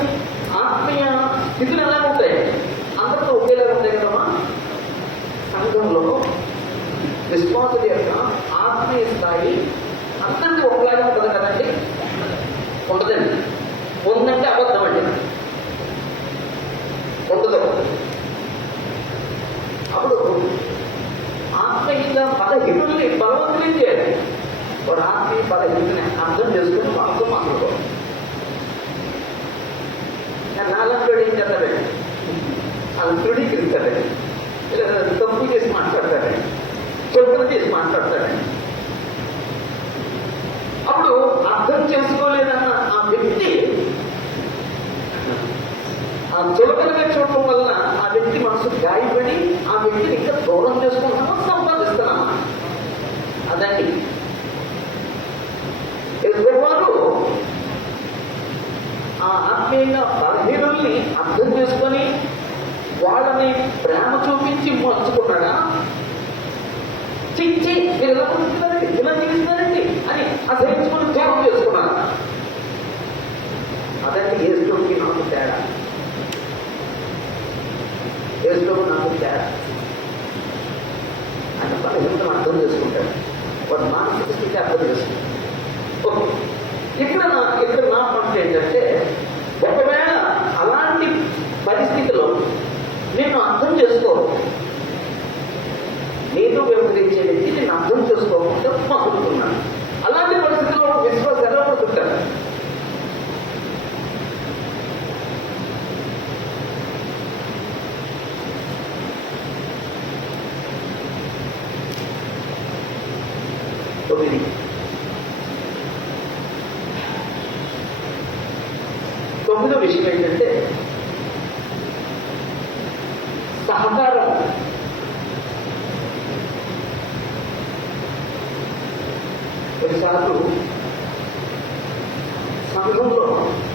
స్థితులు ఎలా ఉంటాయి? అందరితో ఒకేలా ఉంటాయి కదమ్మా. సంఘంలో విశ్వాసుల యొక్క ఆత్మీయ స్థాయి అందరికీ ఒకలాగే ఉంటుంది కదండి? ఉండదండి. ఉందంటే అబద్ధం అండి, ఉండదు. అప్పుడు ఆత్మీయంగా బలహీనుల్ని బలవంతులేం చేయాలి? వాడు ఆత్మీయ బలహీనని అర్థం చేసుకుని వాళ్ళతో మాట్లాడుకోవాలి. నేను నాలుగు ఏం చేస్తాడండి, వాళ్ళు తృఢీకరిస్తాడండి, ఇలా తప్పు చేసి మాట్లాడతాడండి, చెప్పులు చేసి మాట్లాడతాడండి. అప్పుడు అర్థం వ్యక్తిని ఇంకా దూరం చేసుకుంటున్నామా, సంపాదిస్తున్నామా? అదండి వారు ఆ ఆత్మీయంగా బలహీనుల్ని అర్థం చేసుకొని వాళ్ళని ప్రేమ చూపించి మలుచుకున్నాడా? చిచ్చి మీరు ఎలా ఉంటున్నారండి, ఇలా జీవిస్తున్నారండి అని అసహించుకుని త్యాగం చేసుకున్నారా? అదండి యేసులోకి నాకు తేడా. యేసులోకి నాకు తేడా. ఆయన బలహీనతను అర్థం చేసుకుంటాడు, వాడు మానసిక స్థితి అర్థం చేసుకుంటాడు. ఓకే, ఇక్కడ నా పాయింట్ ఏంటంటే, ఒకవేళ అలాంటి పరిస్థితిలో నేను అర్థం చేసుకోను, నేను వ్యవహరించే వ్యక్తి నేను అర్థం చేసుకోకుండా మసులుతున్నాను. అలాంటి పరిస్థితుల్లో విశ్వాసం ఎలా పడుతుంటారు? తొమ్మిదో విషయం ఏంటంటే సహకారం. కొన్నిసార్లు సంఘంలో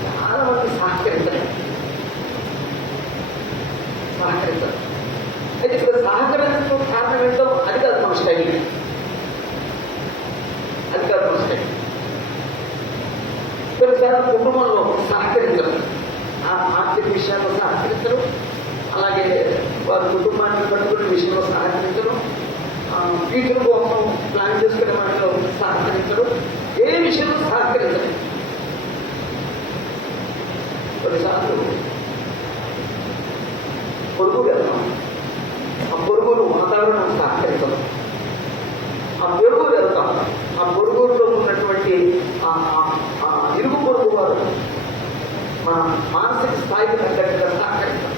చాలా మంది సహకరించారు. అయితే ఇక్కడ సహకరించడం కారణం ఏంటో అది కాదు మన స్టైల్. కొన్నిసార్లు కుటుంబంలో సహకరించరు, ఆర్థిక విషయాల్లో సహకరించరు, అలాగే వారి కుటుంబాన్ని కట్టుకునే విషయంలో సహకరించరు, ఫ్యూచర్ కోసం ప్లాన్ చేసుకునే వాటిలో సహకరించరు, ఏ విషయంలో సహకరించరు. కొన్నిసార్లు పొరుగు వెళ్తాం, ఆ పొరుగులు వాతావరణం సహకరించదు. ఆ పొరుగు వెళ్తాం, ఆ పొరుగులో ఉన్నటువంటి ఇరుగు పొరుగు వారు మన మానసిక స్థాయికి తగ్గట్టుగా సహకరిస్తారు.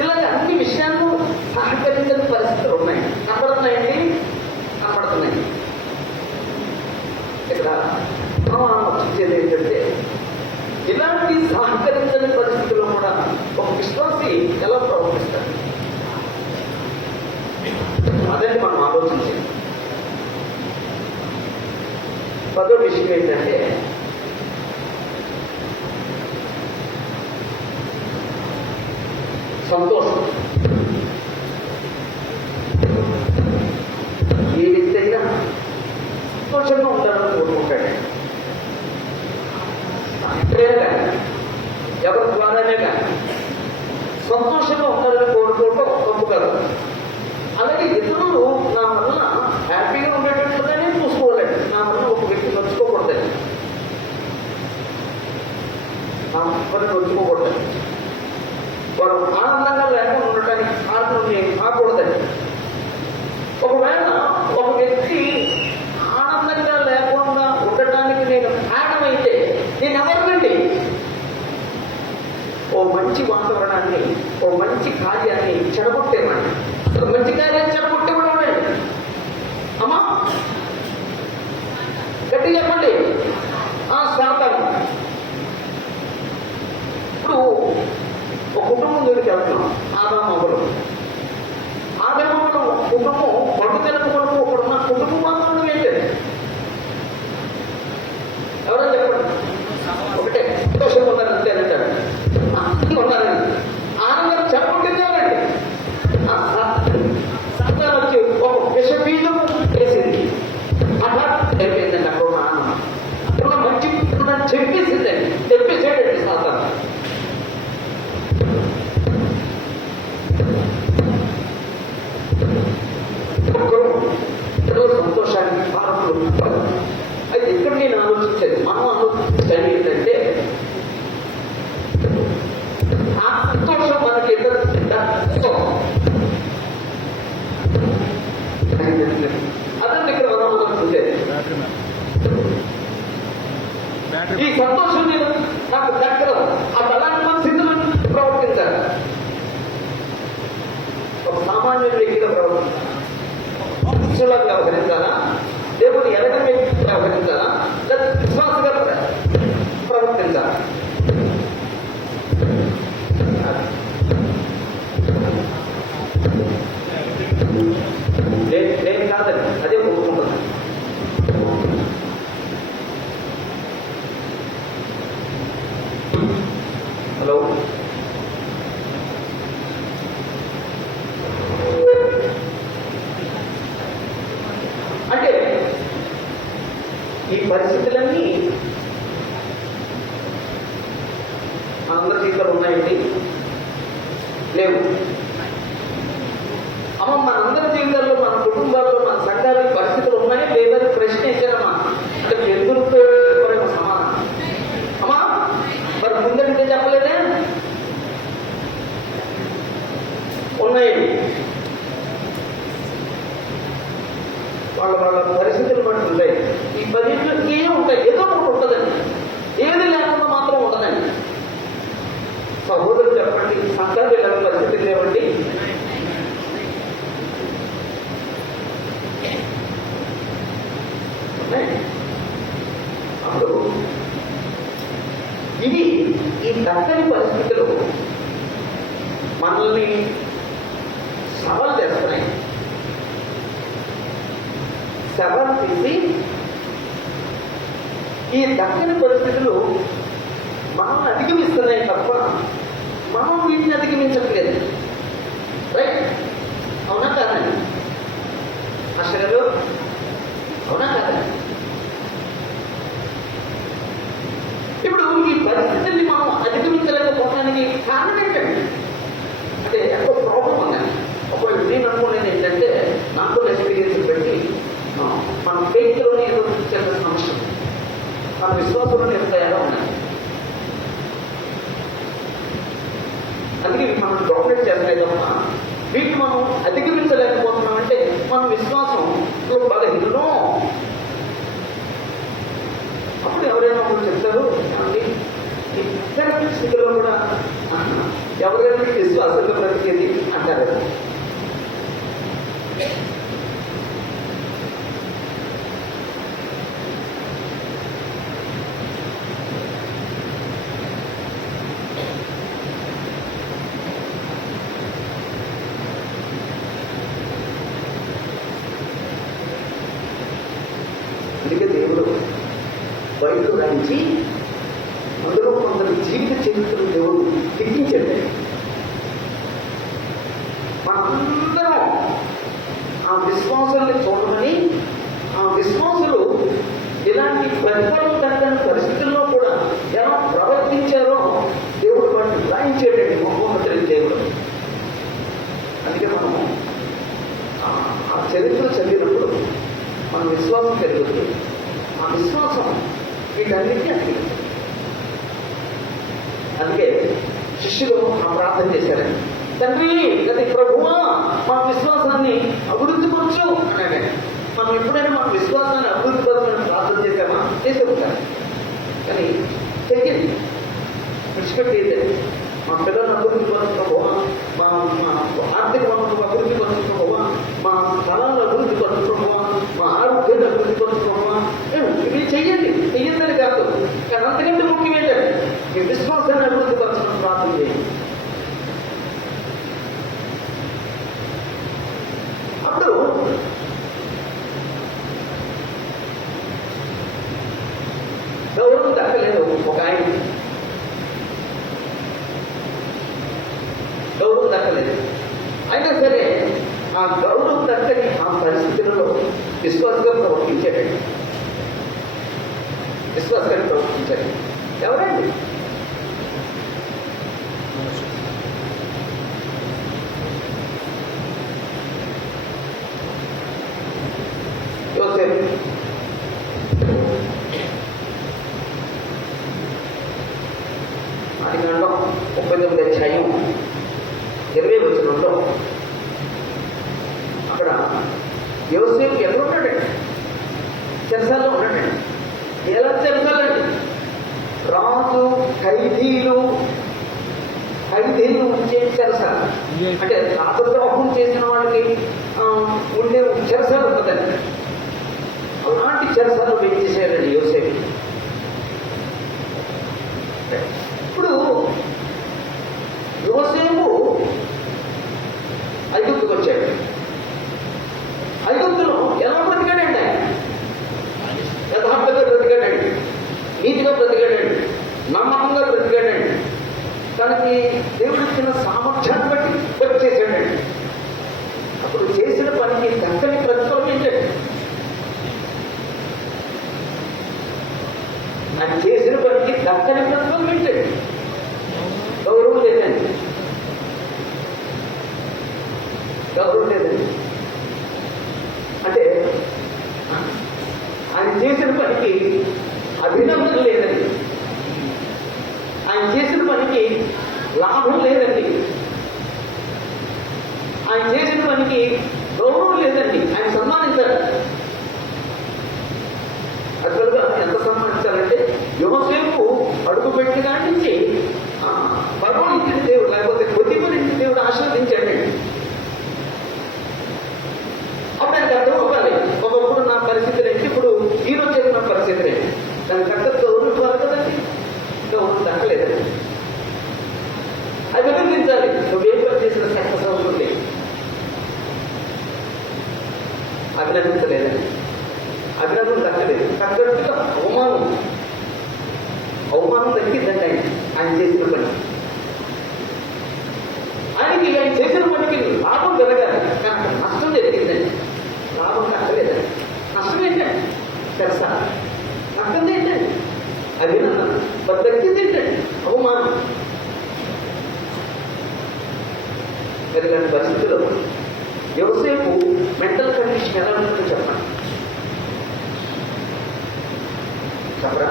ఇలాగే అన్ని విషయాలు సహకరించని పరిస్థితులు ఉన్నాయి. కనపడుతున్నాయండి, కనపడుతున్నాయి. ఇక్కడ చూసేది ఏంటంటే, ఇలాంటి సహకరించని పరిస్థితుల్లో కూడా ఒక విశ్వాసి ఎలా ప్రవర్తిస్తారు అదండి మనం ఆలోచించాలి. 10వ విషయం ఏంటంటే, సంతోషం. ఏ వ్యక్తి అయినా సంతోషంగా ఉండాలని కోరుకుంటాడు. ఇక్కడే కానీ ఎవరి ద్వారానే కానీ సంతోషంగా ఉండాలని కోరుకోవటం తప్పు కదా. అలాగే ఇతరులు నా వల్ల హ్యాపీగా ఉండేటట్లుగానే చూసుకోవాలండి. నా వల్ల ఒక వ్యక్తి నచ్చుకోకూడదండి, నా పని నచ్చుకోకూడదండి. వారు ఆనందంగా లేకుండా ఉండటానికి కారణం నేను కాకూడదండి. ఒకవేళ ఒక వ్యక్తి ఆనందంగా లేకుండా ఉండటానికి నేను కారణమైతే నేను ఎవరినండి? ఓ మంచి వాతావరణాన్ని, ఓ మంచి కార్యాన్ని చెడగొట్టేవాడిని. మంచి కార్యాన్ని చెడగొట్టేవాడు అమ్మా గట్టి చెప్పండి. శాతాన్ని ఇప్పుడు ఒక కుటుంబం దగ్గరికి వెళ్తున్నాం. ఆదామవ్వలు కుటుంబం పట్టుదలకు కొరకు ఒకడున్న కుటుంబం మాత్రం ఏంటండి? ఎవరైనా చెప్పండి. ఒకటే సంతోషంగా ఉన్నారు అంతే అంటారు, ఉన్నారండి. ఆనందం చెడగొట్టింది ఎవరండి? సంతానం వచ్చి ఒక విష బీజం వేసింది. హఠాత్ అయిపోయిందండి. అక్కడ ఉన్న ఆనందం, అక్కడ మంచి చెప్పేసిందండి, చెప్పేసాడండి సాతాను. లేవు. అమ్మ మనందరి జీవితాల్లో, మన కుటుంబాల్లో, మన సంఘాల పరిస్థితులు ఉన్నాయా లేదని ప్రశ్న ఇచ్చారమ్మా. అంటే ఎందుకు సమాధానం అమ్మా మరి ముందంటే చెప్పలేదే ఉన్నాయి. వాళ్ళ పరిస్థితులు బట్టి ఉంటాయి. ఈ 10 ఏం ఉంటాయి, ఏదో ఒకటి ఉంటుందండి. ఏది లేకుండా మాత్రం ఉండదండి. సహోదరులు చెప్పండి, సంఘాలు ఇలాంటి పరిస్థితులు లేవండి. అప్పుడు ఇవి ఈ దక్కని పరిస్థితులు మనల్ని సవాల్ చేస్తున్నాయి. సవాల్ చేసి ఈ దక్కని పరిస్థితులు మనం అధిగమిస్తున్నాయి తప్ప మనం వీటిని అధిగమించట్లేదు. రైట్? అవునా కాదండి అసలు? అవునా కాదండి? ఇప్పుడు ఈ పరిస్థితుల్ని మనం అధిగమించలేకపోవడానికి కారణం ఏంటండి? అంటే ఎక్కువ ప్రాబ్లం ఉందండి. ఒకవేళ నేను అనుకునేది ఏంటంటే, నాకు ఎక్స్పీరియన్స్ పెట్టి మన ఫెయిత్లోనే ఏదో చిన్న సమస్య, మన విశ్వాసంలో ఎంత ఎలా ఉన్నాయి. అందుకే మనం డాక్టరేట్ చేస్తలేదమ్మా. వీటిని మనం అధిగమించలేకపోతున్నామంటే మన విశ్వాసంలో బలహీనో. అప్పుడు ఎవరైనా ఒకరు చెప్తారు, ఏమండి ఇతర స్థితిలో కూడా ఎవరైనా విశ్వాసంలో బ్రతికేది అంటారు. అందుకే దేవుడు బయటకు రాయించి అందులో కొందరు జీవిత చరిత్రను దేవుడు లిఖించండి. మనందరం ఆ విశ్వాసాన్ని చూడమని, ఆ విశ్వాసులు ఇలాంటి ప్రతిఫలం తగ్గని పరిస్థితుల్లో కూడా ఎలా ప్రవర్తించారో దేవుడు వాటిని రాయించేటండి మహోన్నతుడి దేవుడు. అందుకే మనము ఆ చరిత్ర చదివినప్పుడు మన విశ్వాసం పెరుగుతుంది. ఆ విశ్వాసం వీటన్నిటికీ అనిపిస్తుంది. అందుకే శిష్యులు ఆ ప్రార్థన చేశారండి. తండ్రి అది ప్రభువా మన విశ్వాసాన్ని అభివృద్ధి పరచు అన్నాడు. మనం ఎప్పుడైనా మన విశ్వాసాన్ని అభివృద్ధి పరచమని ప్రార్థన చేశామా? చేసే ఉంటారు. కానీ చెయ్యండి, విడిచిపెట్టేది. మా పిల్లలను అభివృద్ధి పరచుకోవా, మా ఆర్థిక వనరులు అభివృద్ధి పరచుకోవా, మా స్థలాలను అభివృద్ధి పరచుకోవా, మా ఆరోగ్యాన్ని అభివృద్ధి పరచుకోవా, ఇవి చెయ్యండి. చెయ్యందని కాదు, కానీ అంతకంటే ముఖ్యం ఏంటంటే మీ విశ్వాసాన్ని అభివృద్ధి పరచడం ప్రార్థన చేయండి. అప్పుడు గౌరవం దక్కలేదు. ఒక ఆయన గౌరవం దక్కలేదు. అయినా సరే ఆ గౌరవం దక్కని ఆ పరిస్థితులలో విశ్వాసంగా ప్రవర్తించాడండి. విశ్వాసంగా ప్రవర్తించాడు. ఎవరండి? యోసేపు. ఆదికాండం 39వ అధ్యాయం 20వ వచనంలో అక్కడ యోసేపు ఎక్కడ ఉన్నాడండి? చెరసాల్లో ఉన్నాడండి. ఎలా చెరసాలండి? రాజు ఖైదీలు ఉంచే చెరసాల. అంటే రాజద్రోహం చేసిన వాళ్ళకి ఉండే చెరసాలు ఉంటుందండి. అలాంటి చెరసాలు వేయించేసాడండి యోసేపు. ఇప్పుడు యోసేపు ఐగుప్తుకు వచ్చాడు. ఐగుప్తులో ఎలా బ్రతికాడండి? ఆయన యథార్థంగా బ్రతికాడండి, నీతిగా బ్రతికాడండి, నమ్మకంగా బ్రతికాడండి. తనకి దేవుడు ఇచ్చిన సామర్థ్యాన్ని బట్టి వచ్చేసాడండి. అప్పుడు చేసిన పనికి దక్కని ప్రతిఫలం ఏంటండి? గౌరవం లేదండి. అంటే ఆయన చేసిన పనికి అభినందన లేదండి. ఆయన చేసిన పనికి లాభం లేదండి. ఆయన చేసిన పనికి గౌరవం లేదండి. ఆయన సన్మానించాలి. అసలుగా ఎంత సన్మానించాలంటే యోసేపు అడుగు పెట్టిన కాడి నుంచి పర్వం ఇంటిని దేవుడు, లేకపోతే కొద్దిమంది ఇంటిని దేవుడు ఆశీర్వదించాడండి. అప్పుడు ఆయనకు అర్థం అవ్వాలి, ఒకప్పుడు నా పరిస్థితి ఏంటి, ఇప్పుడు ఈరోజు చెప్పిన పరిస్థితి ఏంటి. దానికి తగ్గ గౌరవం ఇవ్వాలి కదండి. గౌరవం దక్కలేదండి. అది అభినందించాలి. నువ్వేం పని చేసిన సక్సెస్ అవుతుంది. అభినందించలేదండి. అభినందన దక్కలేదు. తగ్గట్టుగా అవమానం దక్కిందండి ఆయన చేసిన పని. ఆయన చేసిన పనికి లాభం జరగాలి, కానీ అక్కడ నష్టం జరిగిందండి. లాభం దక్కలేదండి. నష్టం ఏంటండి తెలుసా? నష్టం ఏంటండి? అభినందన. మరి దక్కింది ఏంటండి? అవమానం. ఇలాంటి పరిస్థితుల్లో యోసేపు మెంటల్ కండిషన్ ఎలా ఉంటుందో చెప్పండి. చెప్పరా?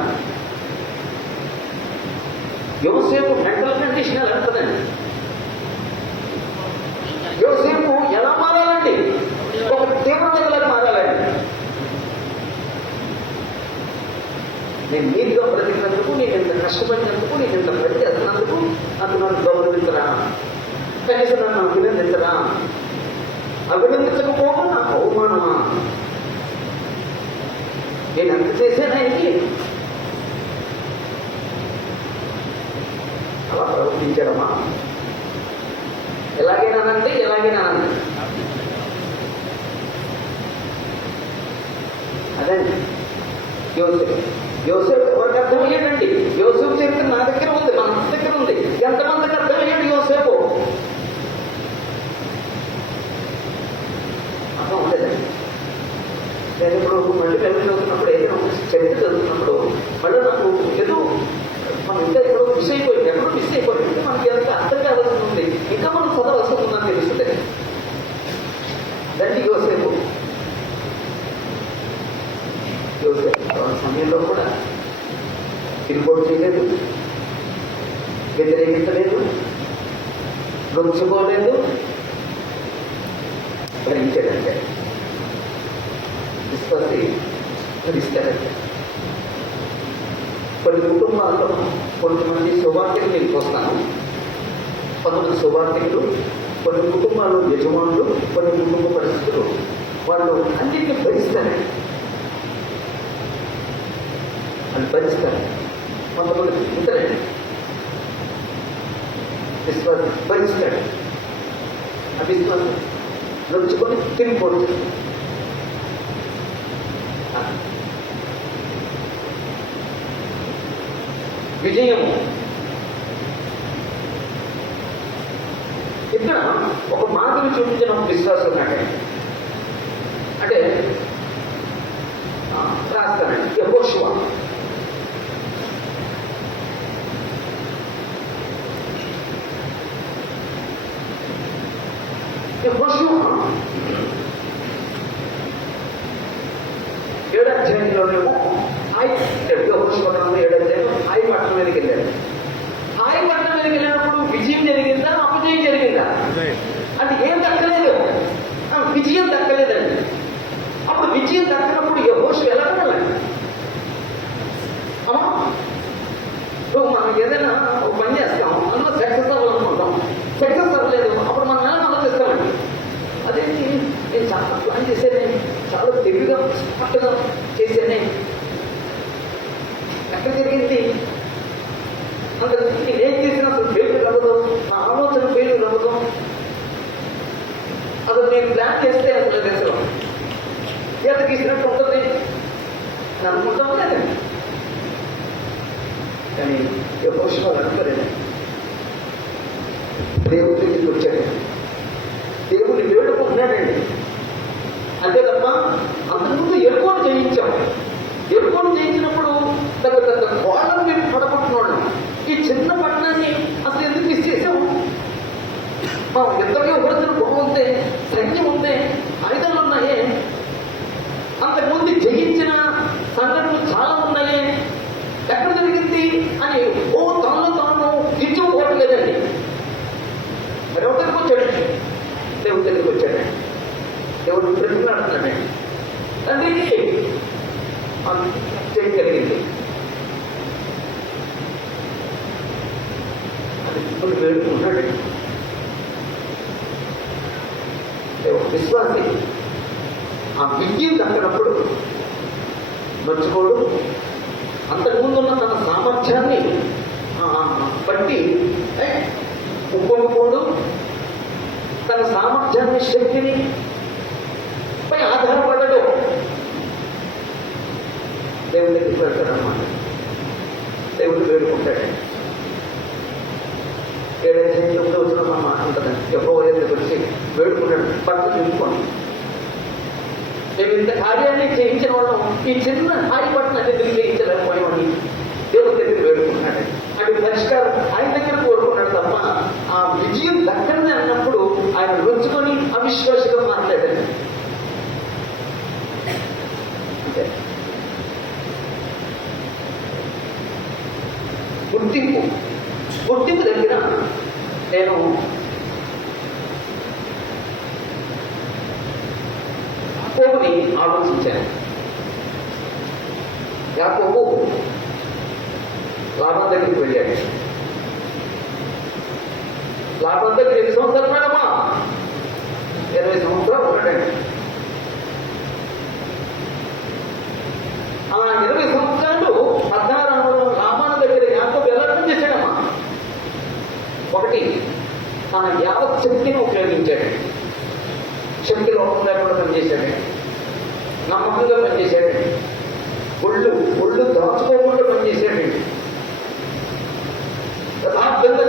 యోసేపు మెంటల్ కండిషన్ ఎలా ఉంటుందండి? యోసేపు ఎలా మారాలండి? ఒక తీవ్రతగా మారాలండి. నేను నీటిగా బ్రతికినందుకు, నేను ఇంత కష్టపడినందుకు, నేను ఇంత పని చేస్తున్నందుకు నాకు నన్ను గౌరవించరా, కనీసం నన్ను అభినందించరా, అభినందించకపోవడం నాకు అవమానమా, నేను ఎంత చేశాను ఆయనకి, అలా ప్రవర్తించడమా? ఎలాగైనానంటే అదండి యోసేపు ఎవరికి అర్థమయ్యాడండి? యోసేపు చరిత్ర నా దగ్గర ఉంది, మన దగ్గర ఉంది. ఎంతమందికి అర్థమయ్యాడు యోసేపు? అర్థం ఉండేదండి. నేను ఇప్పుడు మళ్ళీ వెళ్ళి చదువుతున్నప్పుడు, ఏదైనా చరిత్ర చదువుతున్నప్పుడు మళ్ళీ నాకు ఏదో మనం ఇంకా ఎక్కడో మిస్ అయిపోయింది, ఇంకా మనకి ఎంత అర్థం కావాల్సి ఉంది, ఇంకా మనం చదవాల్సి ఉందని తెలుస్తుంది. దండి యోసేపు సమయంలో కూడా తిరుగుబాటు చేయలేదు, వ్యతిరేకించలేదు, నొచ్చుకోలేదు, భరించాడంటే భరిస్తాడంటే. కొన్ని కుటుంబాల్లో కొంతమంది శుభార్తకులు నేను చూస్తాను. కొంతమంది శుభార్తకులు, కొన్ని కుటుంబాలు యజమానులు, కొన్ని కుటుంబ పరిస్థితులు వాళ్ళు అన్నింటినీ భరిస్తారండి. అని భరిస్తారు. కొంతమంది ఇతరండి విశ్వాసం భరిస్తాడు. ఆ విశ్వాసం నొచ్చుకొని తిరిగిపోతుంది. విజయము ఇక్కడ ఒక మాదిరి చూపించిన ఒక విశ్వాసం నాకండి. అంటే రాస్తానండి. యెహోషువ ఏడాధ్యాయంలోనేమో ఏడాధ్యాయం హాయి పట్టణం మీదకి వెళ్ళాడు. హాయి పట్టణం మీదకి వెళ్ళినప్పుడు విజయం జరిగిందా, అపజయం జరిగిందా? అది ఏం దక్కలేదు, విజయం దక్కలేదండి. అప్పుడు విజయం దక్కనప్పుడు యెహోషువ ఎలా ఉండాలండి? మనం ఏదైనా ఒక పని చేస్తాం, అందులో సక్సెస్ అవ్వాలనుకుంటాం, సక్సెస్ అవ్వలేదు, అప్పుడు మనం ఎలా ఆలోచిస్తామండి? అదే నేను చాలా ప్లాన్ చేశానే, చాలా తెలివిగా స్మార్ట్గా చేశానే, ఎక్కడ జరిగింది? అంత నేనేం చేసినా అసలు ఫెయిల్ అవ్వదు, నా ఆలోచన ఫెయిల్ అవ్వదు, అసలు నేను ప్లాన్ చేస్తే అసలు దేశంలో గీత గీసినట్టు ఉంటుంది అని అనుకుంటాం లేదండి. కానీ యెహోషువ అనుకోలేదు. దేవుడి దగ్గరికి వచ్చాడు, దేవుడిని వేడుకుంటున్నాడండి. అంతే తప్ప అంతకుముందు ఎరుకోని జయించాం. ఎరుకోని జయించినప్పుడు పెద్ద పెద్ద గోడలు మీరు పడగొట్టున్నాడు. ఈ చిన్న పట్టణాన్ని అసలు ఎందుకు మిస్ చేసాము? మనం ఇద్దరు వ్యూహరచన బాగుంది, సైన్యం ఉంది, ఆయుధాలు ఉన్నాయే, అంతకుముందు జయించిన సంఘటనలు చాలా ఉన్నాయే, ఎక్కడ జరిగింది అని తనలో తాను దించుకోవట్లేదండి. మరి ఎవరి దగ్గరికి వచ్చాడు? దేవుడి దగ్గరికి వచ్చాడు. దేవుడు ప్రశ్న అడుగుతున్నాడు, తండ్రి చేయగలిగింది అది ఇప్పుడు వేడుకుంటాడు. దేవుడు విశ్వాసి ఆ విజయం దక్కినప్పుడు మర్చిపోడు. అంతకుముందున్న తన సామర్థ్యాన్ని బట్టి ఉప్పొంగిపోడు. తన సామర్థ్యాన్ని, శక్తిని పై ఆధారపడడు. దేవుడి దగ్గరికి వెళ్తాడన్నమాట. దేవుడు వేడుకుంటాడు. 7-8 వచ్చిన మా మాట ఉంటుందండి. ఎవరో దగ్గరికి వచ్చి వేడుకుంటాడు, పట్ల చూసుకోండి. మేము ఇంత కార్యాన్ని చేయించిన వాళ్ళం ఈ చిన్న హాయి పట్ల దగ్గరికి చేయించలేకపోయామని దేవుడి దగ్గర వేడుకుంటున్నాడు. అంటే పరిష్కారం ఆయన దగ్గర కోరుకున్నాడు తప్ప ఆ విజయం దక్కనే అన్నప్పుడు ఆయన రుంచుకొని అవిశ్వాసంగా మాట్లాడాడు. అంటే గుర్తింపు దగ్గర నేను యాకోబుని ఆలోచించాను. యాకోబు లాభం దగ్గరికి వెళ్ళాడు. లాభం దగ్గర 8 సంవత్సరాలు ఉన్నాడమ్మా, 20 సంవత్సరాలు ఉన్నాడండి. ఆ 20 సంవత్సరాలు 16 లాభాల దగ్గర యాకోబు ఎలా పనిచేశాడమ్మా? ఒకటి, తన యావత్ శక్తిని ఉపయోగించాడు. శక్తి లోపం లేకుండా పనిచేశాడు. నమ్మకంగా పనిచేశాడు. ఒళ్ళు దాచుకోకుండా పనిచేశాడు. యథార్థంగా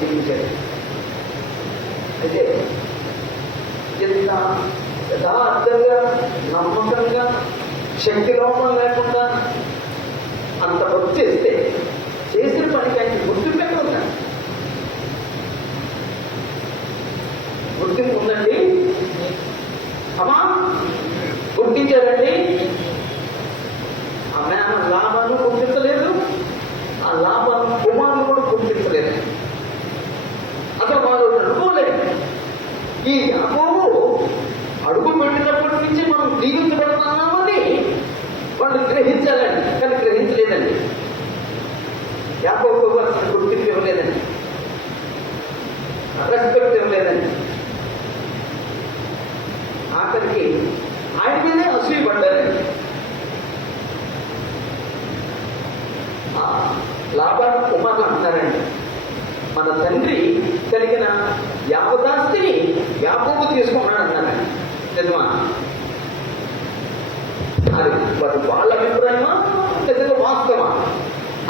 జీవించాడు. అయితే ఎంత యథార్థంగా, నమ్మకంగా, శక్తి లోపం లేకుండా అంత వర్క్ చేస్తే చేసిన పనికి ఆయన గుర్తింపు ఎక్కడ ఉందా? గుర్తింపు ఉందండి. అమ్మా గుర్తించారండి. ఆమె లాభాలు గుర్తించలేదు, ఆ లాభాలు కుమారులు కూడా గుర్తించలేదు. అసలు వారు అనుకోలేదు. ఈ యాకోబు అడుగు పెట్టినప్పటి నుంచి మనం దీవించబడుతున్నామని వాళ్ళు గ్రహించాలండి, కానీ గ్రహించలేదండి. యాకోబు అసలు గుర్తింపు ఇవ్వలేదండి, రెస్పెక్ట్ ఇవ్వలేదండి. ఆఖరికి ఆయన మీదే అసూయపడ్డారండి. లాభాన్ని కుమారులు అంటున్నారండి, మన తండ్రి కలిగిన యావదాస్తిని యాకోబు తీసుకున్నాడు అన్నారండి. నిజమా? అది వాళ్ళ అభిప్రాయమా లేదా వాస్తవమా?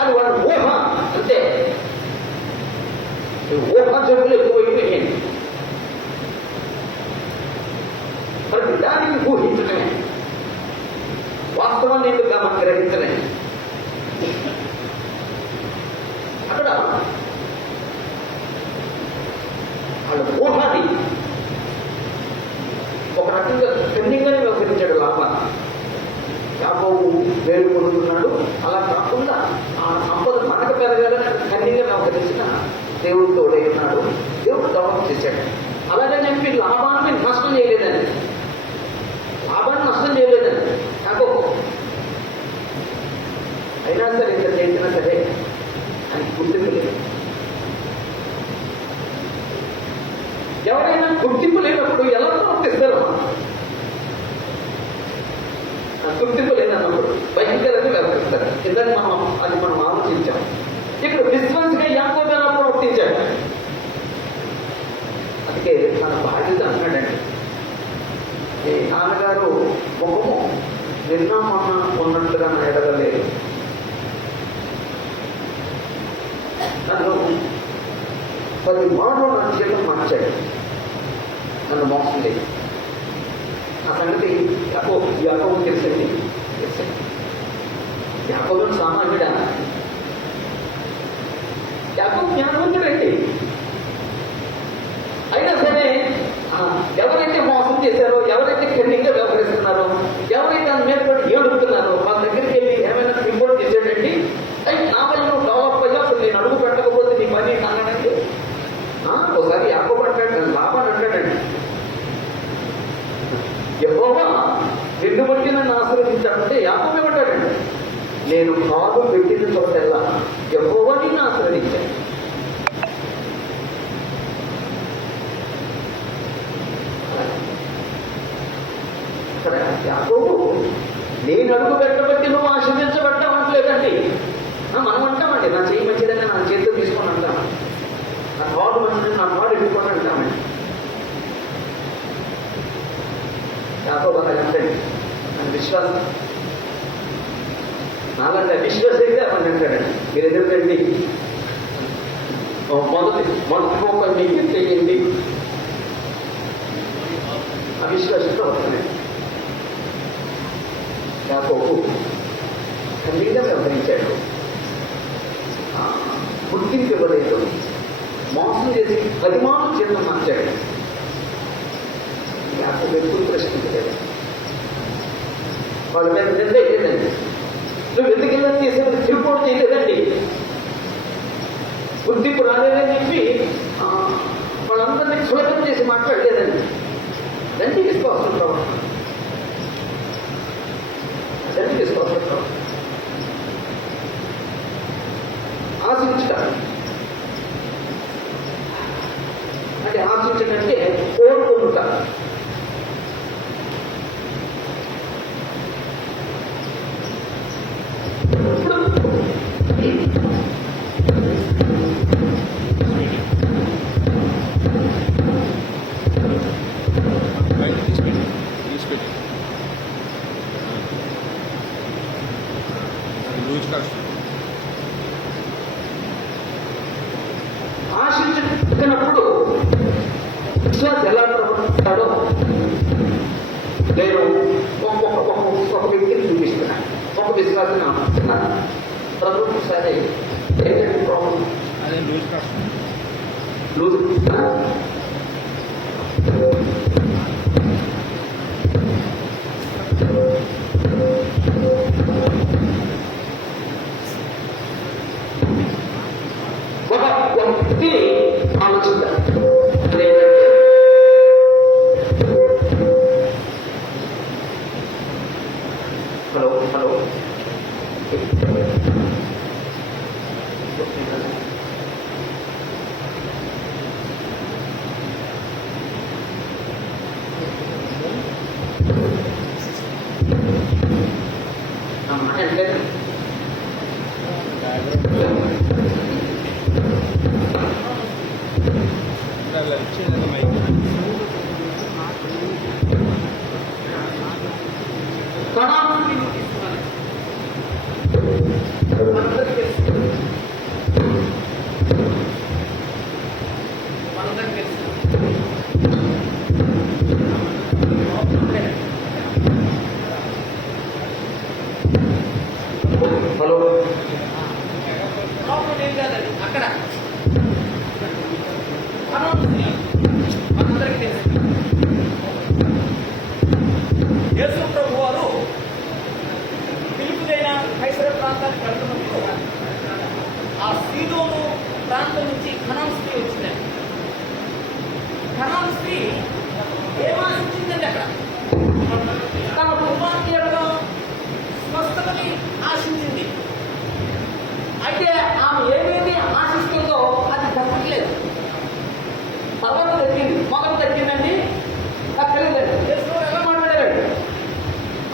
అది వాళ్ళ ఊహ అంతే. ఊహ జబ్బులు ఎక్కువైపోయాయండి. మరి దానికి ఊహించడమే, వాస్తవాన్ని ఎందుకు మనం గ్రహించలేము. అక్కడ వాళ్ళ ఊహాది ఒక రకంగా కన్నింగానే వ్యవహరించాడు లాభాన్ని. యాకోబు వేలు కొడుతున్నాడు. అలా కాకుండా ఆ సంపద మనకు పెరగాలని కన్నింగా వ్యవహరించిన దేవుడు తోడై ఉన్నాడు. దేవుడు డెవలప్ చేశాడు. అలాగే చెప్పి లాభాన్ని నష్టం చేయలేదండి, లాభాన్ని నష్టం చేయలేదండి యాకోబు. అయినా సరే ఇంత చేసినా సరే అని గుర్తింపు లేదు. ఎవరైనా గుర్తింపు లేనప్పుడు ఎలా ప్రవర్తిస్తారు? గుర్తింపు లేదన్నప్పుడు భయంకరంగా వ్యవహరిస్తారు. ఇందాక మనం ఆలోచించాం. ఇక్కడ విశ్వాసంగా యాకోబు ఎలా ప్రవర్తించాడు? అందుకే తన బాధ్యత అన్నాడండి. ఈ నాన్నగారు ముఖము నిన్న మొన్న ఉన్నట్లుగా నా ఎడగలేదు. నన్ను 10 మాటలు నా జీవితం మార్చాడు. నన్ను మోసం లేదు. ఆ సంగతి యాకోబు తెలిసింది. యాకోబు సామాన్యుడా? యాకోబు జ్ఞానవంతుడండి. అయినా సరే ఎవరైతే మోసం చేశారో, ఎవరైతే కిందంగా వ్యవహరిస్తున్నారో, ఎవరైతే దాని మీద కూడా ఏడుపుతున్నారో వాళ్ళ దగ్గరికి వెళ్ళి ఏమైనా రిపోర్ట్ చేసేటండి, అయ్యి నా వల్ల నువ్వు డెవలప్ అయ్యా, అసలు నేను అడుగు పెట్టకపోతే నీ పని అన్నాడండి. ఒకసారి యాకోబు అంటాడు, లాభాన్ని అంటాడండి, యెహోవా నిన్ను బట్టి నన్ను ఆశీర్వదించాడంటే యాకోబు ఏమంటాడండి, నేను కాదు పెట్టిన చోటెల్లా యెహోవా నిన్ను ఆశీర్వదించాడు. ఇక్కడ యాకోబు నేను అడుగు పెట్టబట్టి నువ్వు ఆశీర్వదించబడ్డావు అంటలేదండి. మనం అంటామండి, నా చేయి మంచిదని నా చేతితో తీసుకొని అంటాం, నా కాడు మంచిదని నా కాడు ఎత్తుకొని అంటామండి. యాకోబు అలాగంటండి, నా విశ్వాసం నాలంటే అవిశ్వాసం అయితే అవన్నీ అంటాడండి. మీరు ఎదురుకండి మొదటి మొక్కలు మీకు తెగింది అవిశ్వాసంతో వస్తున్నాయి. యాకోబు ఖండితంగా వ్యవహరించాడు, గుర్తింపు ఇవ్వలేదు, మోసం చేసి 10 మాటలు జీతం మార్చాడు. యాకోబు ఎప్పుడు ప్రశ్నించలేదు, వాళ్ళ మీద నింద లేదండి, నువ్వు ఎందుకు ఇలా చేసేది రిపోర్ట్ చేయలేదండి, గుర్తింపు రాలేదని చెప్పి వాళ్ళందరినీ సులభం చేసి మాట్లాడలేదండి. దాన్ని విశ్వాసం ప్రవర్తన, దాన్ని విశ్వాసం ప్రవర్తన. ఆశించట అంటే ఆశించటంటే కోరుకుంట. ఆశించినప్పుడు విశ్వాసం ఎలా ప్రవర్తిస్తాడో నేను ఒక వ్యక్తిని చూపిస్తున్నాను, ఒక విశ్వాసాన్ని ఆపిస్తున్నాను. ప్రభుత్వ సరే ఏంటంటే ప్రాబ్లం లూజ్ ఒక వ్యక్తి ఆలోచిద్దాం. హలో హలో అంటే హలో అక్కడ మనందరికీ తెలుసు యేసు ప్రభు వారు పిలుపుదైన కైసర ప్రాంతానికి వెళ్తున్నప్పుడు ఆ సీదోను ప్రాంతం నుంచి కనాన్ స్త్రీ వచ్చింది. కనాన్ స్త్రీ ఏమాశించిందండి, అక్కడ తన కుమార్తె యొక్క స్వస్థతని ఆశించింది. అయితే ఆమె ఏమేమి ఆశిస్తుందో అది దక్కట్లేదు. తర్వాత తగ్గింది, మొదలు తగ్గిందండి, నాకు తెలియదండి. యేసుప్రభు ఎలా మాట్లాడాడు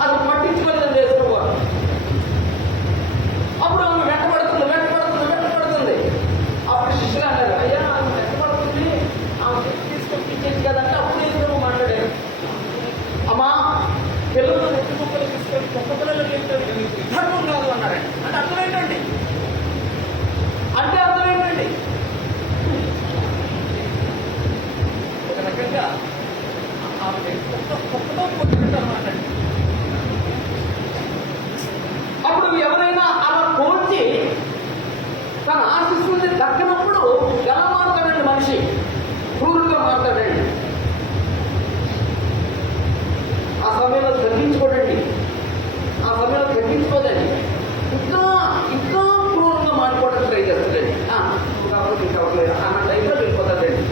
అసలు పట్టించుకోలేదండి యేసుప్రభు. అప్పుడు ఆమె వెంటబడుతుంది. అప్పుడు శిష్యులు అన్నారు, అయ్యా ఆమె వెంటబడుతుంది, ఆమె తీసుకొచ్చి కదంటే మనిషి క్రూరుగా మాట్లాడండి. ఆ సమయంలో తగ్గించుకోడండి, ఆ సమయంలో తగ్గించుకోదండి, ఇంకా ఇంకా క్రూరంగా మాట్లాడడం ట్రై చేస్తాడండి. కాబట్టి కావట్లేదు అన్న టైంలో వెళ్ళిపోతాడండి.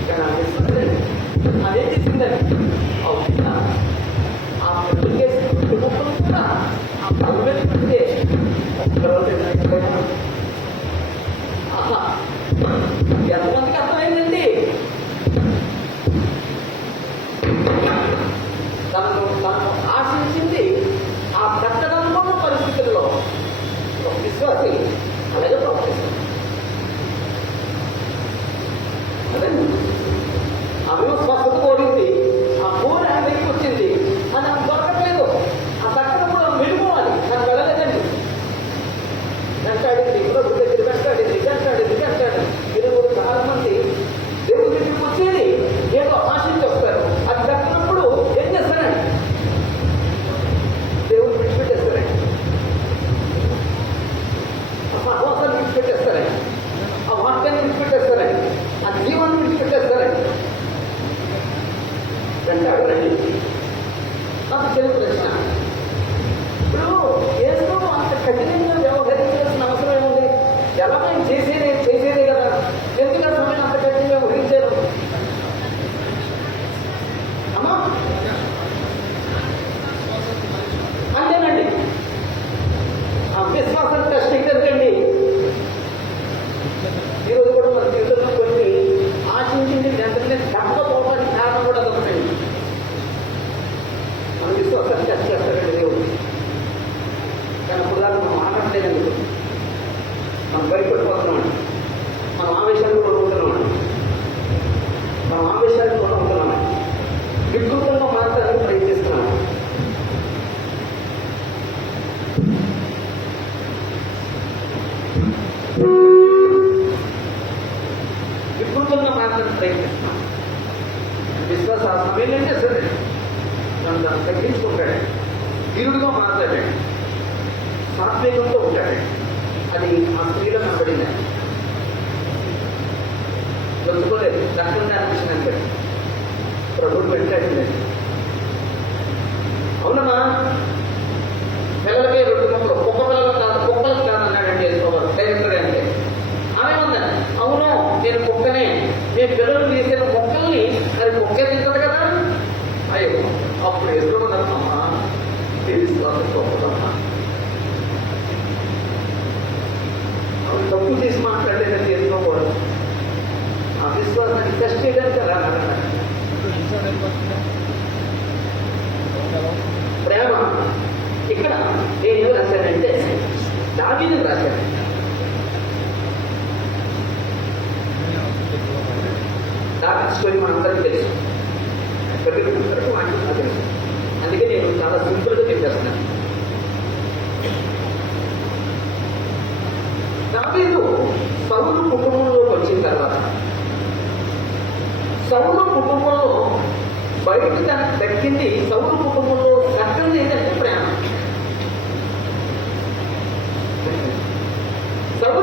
ఇక నాకు ఇస్తుందండి అదేం చేసిందండి అవునా ఆ పట్టు కేసు కుటుంబం కూడా ఆ పనులు పెడితే ఎంతమందికి అర్థమైందండి? తనను ఆశించింది ఆ కట్టడంలో పరిస్థితుల్లో ఒక విశ్వాసి అలాగే ప్రవర్తిస్తుంది. అదే ఆమె స్వస్థత కోరింది, ఆ ఫోన్ ఆయన దగ్గరికి వచ్చింది, అది నాకు దొరకట్లేదు, ఆ కట్టడం కూడా వెళ్ళిపోవాలి, నాకు వెళ్ళలేదండి. వెంటాడింది, ప్రభు దగ్గర వెంటాడింది. ఈరోజు చాలా మంది దేవుడి దగ్గరికి వచ్చేది ఏదో ఆశించి వస్తారు. అది దక్కినప్పుడు ఏం చేస్తారండి? దేవుడిని విడిచిపెట్టేస్తారండి, ఆ సహవాసాన్ని విడిచిపెట్టేస్తారండి, ఆ వాక్యాన్ని విడిచిపెట్టేస్తారండి, ఆ జీవాన్ని విడిచిపెట్టేస్తారండి. వెంటాడండి. నాకు తెలుగు ప్రశ్న, ఇప్పుడు ఏదో అంత కఠినంగా వ్యవహరించాల్సిన అవసరం ఏముంది? ఎలా నేను చేసేదే కదా, ఎందుకు ఆ సమయం అంత కఠినంగా ఊహించారు? అమ్మా అంతేనండి, ఆ విశ్వాసం టెస్ట్ ఏంటండి? ఈరోజు కూడా మన జీవితంలో కొన్ని ఆశించింది వెంటనే తగ్గపోవడానికి కారణం కూడా అదొకటండి. మన విశ్వాసాన్ని టెస్ట్ చేస్తారండి దేవుడు. కానీ అప్పుడు దాకా మనం ఆగట్లేదండి, మనం భయపడిపోతున్నామండి, మనం ఆవేశాలు కూడా ఉంటున్నామండి, మనం ఆవేశాలు కూడా ఉంటున్నామండి, వికృతంగా మారడానికి ప్రయత్నిస్తున్నాం. వికృతంగా మారడానికి ప్రయత్నిస్తున్నాం. విశ్వాస సమయం ఏం చేస్తాడు? నన్ను తగ్గించుకుంటాడు, తీరుడుగా మాట్లాడాడు, సాత్వికంతో ఉంటాడు. అది ఆ స్త్రీలో కనబడింది. దొచ్చుకోలేదు, రక్తంగా అనిపించింది. ప్రభుత్వం వెంటాడింది. అవునమ్మా, పిల్లలకే 2 మొక్కలు, కుక్క పిల్లలు కాదు, కుక్కలకు కాదు అన్నాడండి డైరెక్టర్. అంటే ఆమె ఉందా? అవును, నేను కుక్కనే, నేను పిల్లలు తీసిన మొక్కల్ని అది కుక్కే తింటుంది కదా. అయ్యో, అప్పుడు ఎదురుకున్నారమ్మా, విశ్వాసం గొప్పదమ్మా. తప్పు చేసి మాట్లాడేదని తెలుసుకోకూడదు. ఆ విశ్వాసాన్ని టెస్ట్ చేయడానికి అలా ప్రేమ. ఇక్కడ నేను ఏం రాశానంటే దావీదు రాశాను. దావీదు స్టోరీ మనందరికీ తెలుసు, అందరికీ వాటికి తెలుసు. అందుకే నేను చాలా సింపుల్గా చెప్పేస్తున్నాను. దావీదు సౌలు కుటుంబంలోకి వచ్చిన తర్వాత సౌలు కుటుంబంలో బయటకు తనకు దక్కింది. సౌలు కుటుంబంలో దక్కింది ఏంటంటే ప్రేమ. సౌలు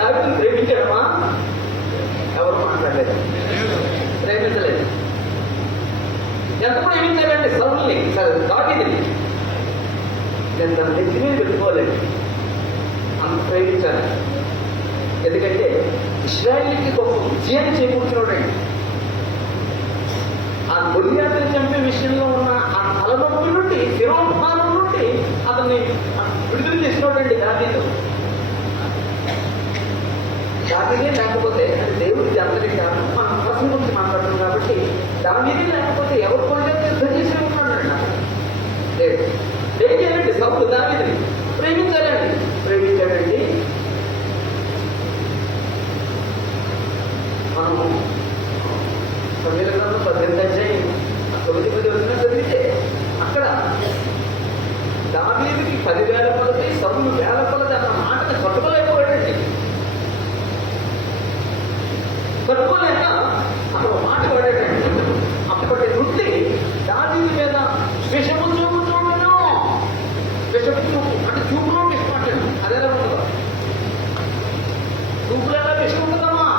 దావీదును ప్రేమించడమా? ఎవరు మాట్లాడలేదు, ప్రేమించలేదు. ఎంత ప్రేమించారండి సౌలుని, దావీదుని? నేను తన నెత్తి మీద పెట్టుకోలేదు, అంత ప్రేమించాను. ఎందుకంటే ఇశ్రాయేలుకి గొప్ప విజయాన్ని చేకూర్చున్నాడండి. ఆ గొలియాతుని చంపే విషయంలో ఉన్న ఆ తలనొప్పి నుండి, శిరోభారం నుండి అతన్ని విడుదల చేసినోడండి దావీదు. దావీదే లేకపోతే అది దేవుడికి అందరికీ కారణం. మనం పర్సన్ గురించి మాట్లాడుతున్నాం కాబట్టి దావీదే లేకపోతే ఎవరు కూడా యుద్ధం చేసి ఉన్నాడండి. దేవుడు ఏం చేయాలండి? సౌలు దావీదుని ప్రేమించాలండి, ప్రేమించాడండి. మనము సమీర గ్రంథం 18 అధ్యాయం 9-10 వచ్చిన చదివితే అక్కడ దావీదుకి 10,000 కొలది, సౌలు 1,000 కొలది అన్న మాటను పట్టుకోలేకపోయాడండి. పట్టుకోలేక అక్కడ మాట పడాడండి. అప్పటి నుండి దావీదు మీద విషము చూపుతున్నాను. విషపు చూపు అంటే చూపులో విషం అంటాడు. అదేలా ఉండదు, చూపులో ఎలా విషం ఉంటుందమ్మా?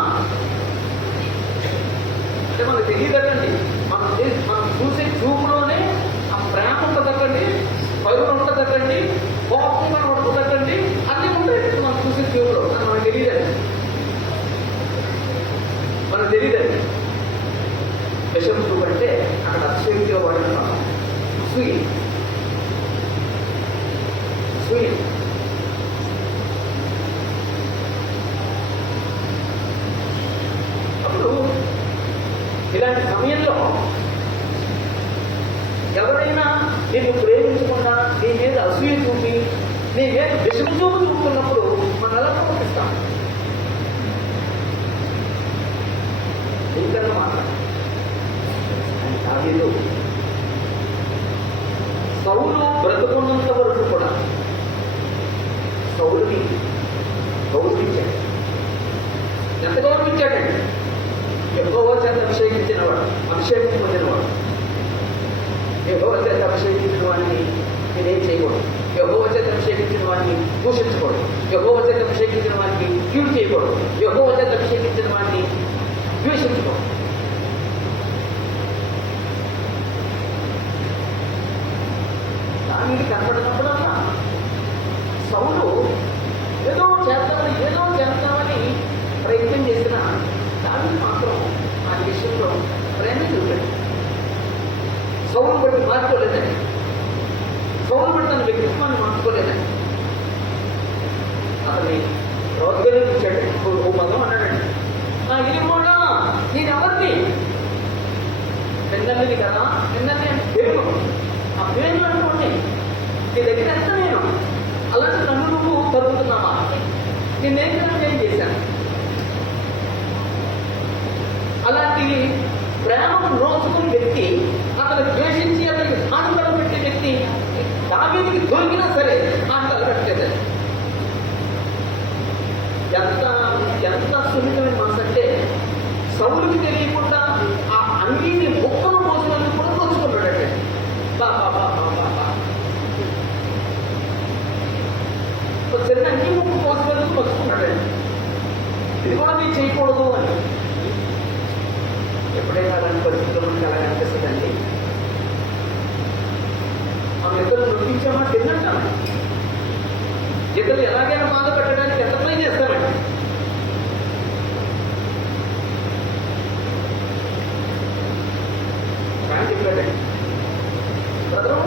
ఇలాంటి సమయంలో ఎవరైనా నిన్ను ప్రేమించకుండా నీ మీద అసూయ చూపి నీ మీద విషమ చూపు చూపుతున్నప్పుడు మనం ఎలా ప్రవర్తిస్తాం? ఇంకన్నా మాట్లాడు. దావీదు సౌలు బ్రతుకున్నంత వరకు కూడా సౌలుని గౌరవించాడు. ఎంత గౌరవించాడండి? యెహోవా చేత అభిషేకించినవాడు, అభిషేకం పొందినవాడు. యెహోవా చేత అభిషేకించిన వాడిని నేనేం చేయకూడదు. యెహోవా చేత అభిషేకించిన వాడిని దూషించకూడదు. యెహోవా చేత అభిషేకించిన వాడిని కీడు చేయకూడదు. యెహోవా చేత అభిషేకించిన వాడిని ద్వేషించకూడదు. దానికి కనపడినప్పుడల్లా సౌలు ఏదో చేద్దామని ప్రయత్నం చేసిన దానికి మాత్రం ఆ విషయంలో ప్రేమ చూపాడు. సౌలు బట్టి మార్చుకోలేదండి. సౌలు బట్టి తన వ్యక్తిత్వాన్ని మార్చుకోలేదండి. అతని ప్రోత్సహించాడు. ఓ మగం అన్నాడండి, నా ఇరుగోడా నేనెవరిని? నిన్నల్ని కదా, నిన్నల్ని అంటే పేరు, ఆ పేరు అనుకోండి. నీ దగ్గర ఎంత నేను అలాంటి నన్ను నువ్వు తరుగుతున్నావా? నేనేం చేశాను? అలాంటి ప్రేమకు నోచుకుని వ్యక్తి, అతను ద్వేషించి అతనికి హానికరం పెట్టే వ్యక్తి దావీదుకి దొరికినా సరే హానికరం పెట్టేది. ఎంత సున్నితమైన మనసు అంటే సౌలుకి తెలియకుండా ఆ అంగీని ముక్కను పోసినందుకు కూడా దోచుకుంటాడంటే చిన్న అంగీ ముక్కు పోసినందుకు దోచుకున్నాడండి. ఇది కూడా మీరు చేయకూడదు అని. ఎప్పుడైనా అలాంటి పరిస్థితుల్లో మనకి అలా అనిపిస్తుందండి. మనం ఇద్దరు నొప్పించామా తిన్నట్టామా? ఇద్దరు ఎలాగైనా బాధ పెట్టడానికి ఎంత ట్రై చేస్తామండి. బ్రదరు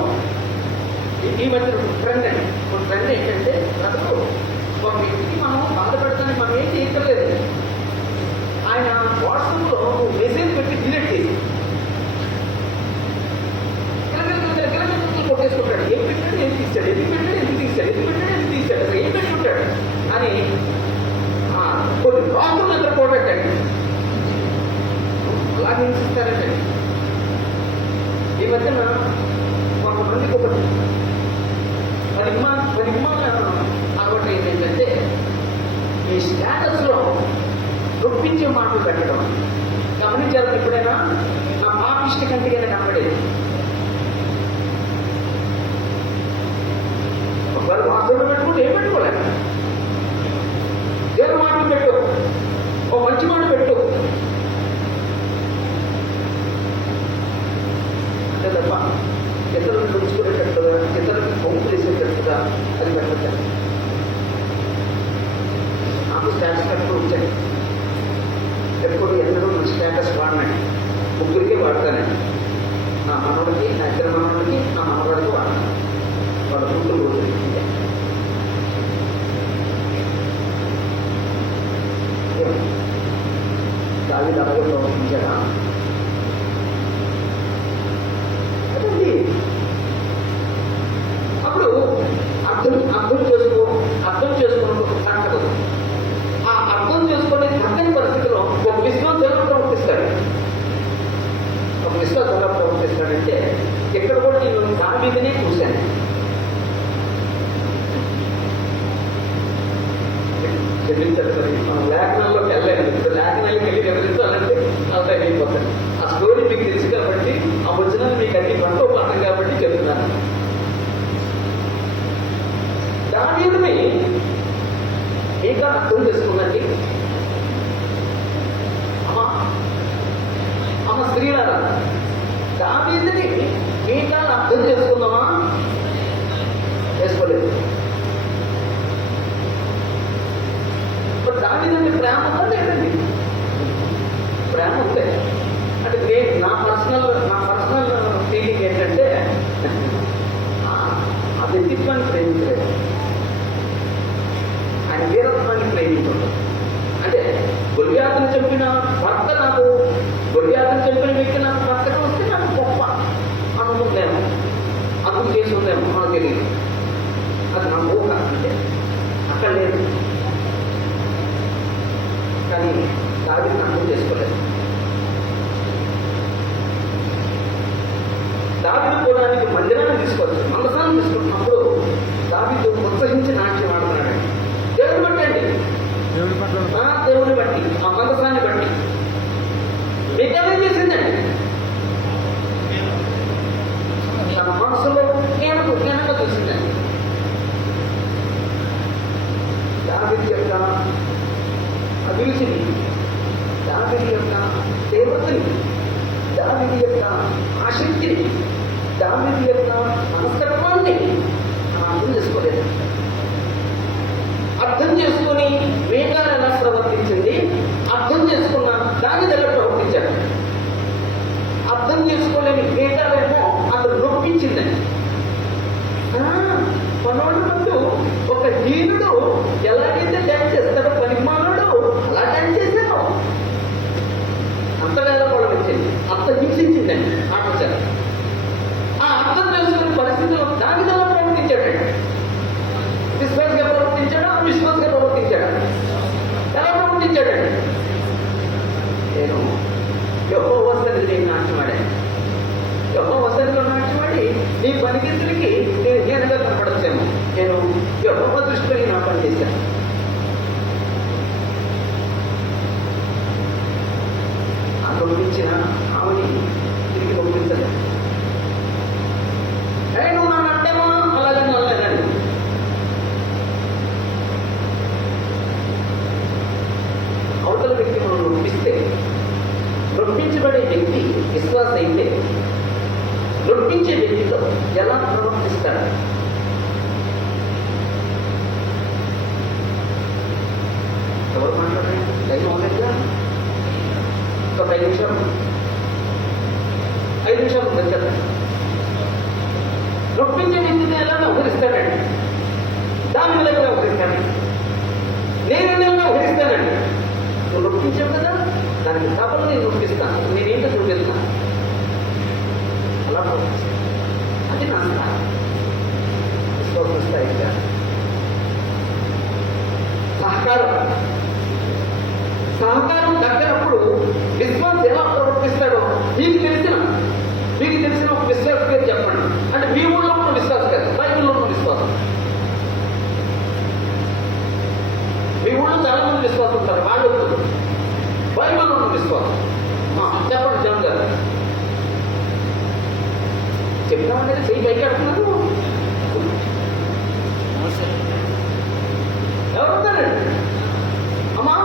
ఈ మధ్య ట్రెండ్ అండి. ఒక ట్రెండ్ ఏంటంటే బ్రదరు ఒక వ్యక్తికి మనం బాధ పెడతానికి మనం ఏం చేయక్కర్లేదు. ఆయన వాట్సాప్లో మెసేజ్ పెట్టి డిలీట్ చేసి కొట్టేసుకుంటాడు. ఏం పెట్టాడు, ఏం తీస్తాడు, ఎందుకు పెట్టాడు, ఎందుకు తీస్తాడు, ఎందుకు పెట్టాడు, ఎందుకు తీస్తాడు, అసలు ఏం పెట్టుకుంటాడు అని కొన్ని రాత్రులు దగ్గర పోగొట్టాడు. అలాగే హింసిస్తారంటే ఈ మధ్యన కొంతమందికి ఒక పరిమాణ అలవాటు ఏంటంటే ఈ స్టేటస్లో నొప్పించే మాటలు పెట్టడం. గమనించారు ఎప్పుడైనా? నా పాపిష్ట కంటికైనా కనబడేది. ఒకవేళ వార్తలు పెట్టుకుంటే ఏం పెట్టుకోలేక ఏదో మాట పెట్టు, ఓ మంచి మాట పెట్టు అంటే తప్ప ఇతరులను పెంచుకునేటట్టుగా, ఇతరులకు పంపు చేసేటట్టుగా అది పెట్టాలి. నాకు స్టాటస్ కట్టుకుని వచ్చాను. ఎప్పుడు ఎన్నడూ నా స్టేటస్ వాడినాడు. ముగ్గురికే వాడతానండి. నా మనవడికి, నా ఇద్దరు మనవడికి, నా మనవడికి వాడతాను. వాళ్ళ కూతురు రోజులు దావీదు అలాగే ప్రవర్తించాడా? అదండి. అప్పుడు అర్థం చేసుకోవడం కట్టదు. ఆ అర్థం చేసుకునే చక్కని పరిస్థితిలో ఒక విశ్వాసం ఎలా ప్రవర్తిస్తాడు? ఒక విశ్వాసం ఎలా ప్రవర్తిస్తాడంటే ఇక్కడ కూడా నేను దావీదునే చూశాను. చెల్లించాలి. మనం లేఖనాల్లోకి వెళ్ళలేదు. ఇప్పుడు లేఖనాలకి వెళ్ళి వివరించాలంటే అంతా అయిపోతాను. ఆ స్టోరీ మీకు తెలుసు కాబట్టి, ఆ వచనాలు మీకు అన్ని పంటో పాఠం కాబట్టి చెప్తున్నాను. దావీదుని ఇంకా అర్థం చేసుకుందండి. అమ్మ స్త్రీలారా, దావీదుని ఇంకా అర్థం చేసుకుందామా? చేసుకోలేదు. దావీదుని ప్రేమ ఉందా లేదండి? ప్రేమ ఉందే. అంటే నా పర్సనల్ ఫీలింగ్ ఏంటంటే ఆ వ్యక్తిత్వాన్ని ప్రేమించలేదు, ఆయన వీరత్వాన్ని ప్రేమించడం. అంటే గొల్యాతును చంపిన భర్త నాకు గొల్యాతును చంపిన దావీదుని అర్థం చేసుకోలేదు. దావీదు కూడా నీకు మందిరాన్ని తీసుకోవచ్చు, మందసాన్ని తీసుకుంటున్నప్పుడు దావీదు ప్రోత్సహించి నాట్యం ఆడుతున్నాడు. దేవుని బట్టి అండి, దేవుని బట్టి, ఆ మందసాన్ని బట్టి. మిగతాదేం చేసిందండి? తన మనసులో జ్ఞానంగా చూసిందండి. దావీదు యొక్క అభిరుచిని, దావీదు యొక్క దేవతని, దావీదు యొక్క ఆసక్తిని, దావీదు యొక్క మనస్తత్వాన్ని అర్థం చేసుకోలేదు. అర్థం చేసుకుని మేఘాలు ఎలా ప్రవర్తించింది, అర్థం చేసుకున్న దాని దగ్గర ప్రవర్తించాడు. అర్థం చేసుకోలేని మేఘాలేమో అతను నొప్పించిందని. మనోడు ముందు ఒక హీనుడు ఎలాగైతే డ్యాన్స్ చేస్తాడో పనిమానుడు అలా డ్యాన్స్ చేశాను. అంత వేళకోళం వచ్చింది, అంత హింసించిందండి ఆటోచారు. ఆ అర్థం చేసుకునే పరిస్థితుల్లో దాని ఎలా ప్రవర్తించాడండి? విశ్వాసంగా ప్రవర్తించాడా, అవిశ్వాసంగా ప్రవర్తించాడా? ఎలా ప్రవర్తించాడండి? నేను యెహోవా సన్నిధిలో నాట్యమాడాను. యెహోవా సన్నిధిలో నాట్యమాడి నీ పనికితులకి నేను హీనంగా కనపడచ్చాను. నేను యెహోవా దృష్టిలో నా పని చేశాను. ఆ నొప్పించిన ఆమెని తిరిగి నొప్పించలేదు. నువ్వు నన్ను అంటేమో అలాగే అనలేదండి. అవతల వ్యక్తి మనం నొప్పిస్తే, నొప్పించబడే వ్యక్తి విశ్వాస అయితే నొప్పించే వ్యక్తితో ఎలా ప్రవర్తిస్తాడు? ఎవరు మాట్లాడండి? టైం అవుతుందా? ఒక 5 నిమిషాలు ఉంది కదా. నొప్పించే వ్యక్తిని ఎలా వ్యవహరిస్తాడండి? దాని ఎలా వ్యవహరిస్తాడండి? నేను ఎలా వ్యవహరిస్తానండి? నువ్వు నొప్పించావు కదా, దానికి డబ్బులు నేను నొప్పిస్తాను, నేనేంటో చూపిస్తాను. అలా ప్రవర్తిస్తాను. అది నా స్థాయి, విశ్వాస స్థాయిగా. సహకారం దగ్గరప్పుడు విశ్వాసం ఎలా ప్రవర్తిస్తాడో మీకు తెలిసిన ఒక విశ్వాస పేరు చెప్పండి. అంటే మీ ఊళ్ళో ఉన్న విశ్వాసం కాదు, బైబిల్లో ఉన్న విశ్వాసం. మీ ఊళ్ళో చాలా మంది విశ్వాసం ఉంటారు, వాళ్ళు బైబిల్లో ఉన్న విశ్వాసం చెప్పండి. జనం గారు చెప్తామంటే చెయ్యి పైకి అడుగుతున్నారు. ఎవరున్నారండి అమ్మా?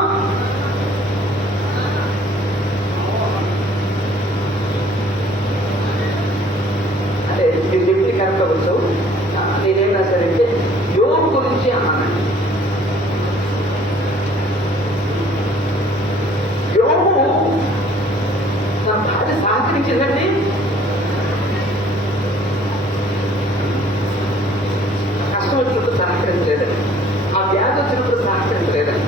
అంటే మీరు చెప్తే కరెక్ట్ అవ్వచ్చు. నేనేం రాశానంటే యోగ గురించి అన్నానండి. యోగు తన భార్య సహకరించిందండి. కష్టం వచ్చినప్పుడు సహకరించలేదండి, ఆ వ్యాధి వచ్చినప్పుడు సహకరించలేదండి.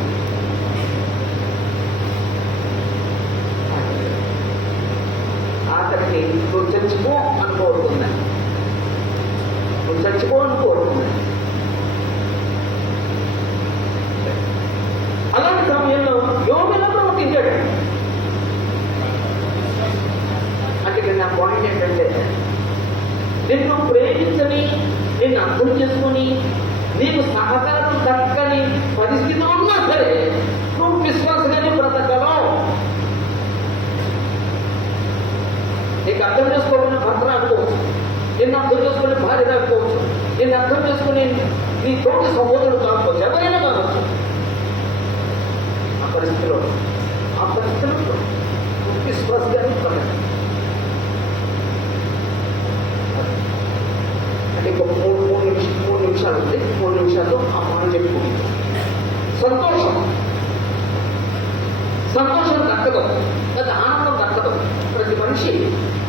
ఆఖరికి నువ్వు చచ్చిపో అని కోరుకుందని, నువ్వు చచ్చిపో అని కోరుకుందని. అలాంటి సమయంలో యోగులా ప్రవర్తించాడు. అంటే నా పాయింట్ ఏంటంటే, నిన్ను ప్రేమించని, నిన్ను అర్థం చేసుకుని, నీకు సహకారం దక్కని పరిస్థితి ఉన్నా సరే నువ్వు విశ్వాసంగానే బ్రతకగలవు. నీకు అర్థం చేసుకోకుండా భర్త రాకపోవచ్చు, నిన్ను అర్థం చేసుకుని భార్య రాకపోవచ్చు, నిన్ను అర్థం చేసుకుని నీ తోటి సహోదరుడు కాకపోవచ్చు, ఎవరైనా కావచ్చు. ఆ పరిస్థితిలో విశ్వాసంగానే బ్రతకాలి. అంటే ఇంకొక మూడు నిమిషాలు ఉంది. 3 నిమిషాల్లో ఆ మాట చెప్పుకుంటాం. సంతోషం దక్కదు, లేదా ఆనందం దక్కదు. ప్రతి మనిషి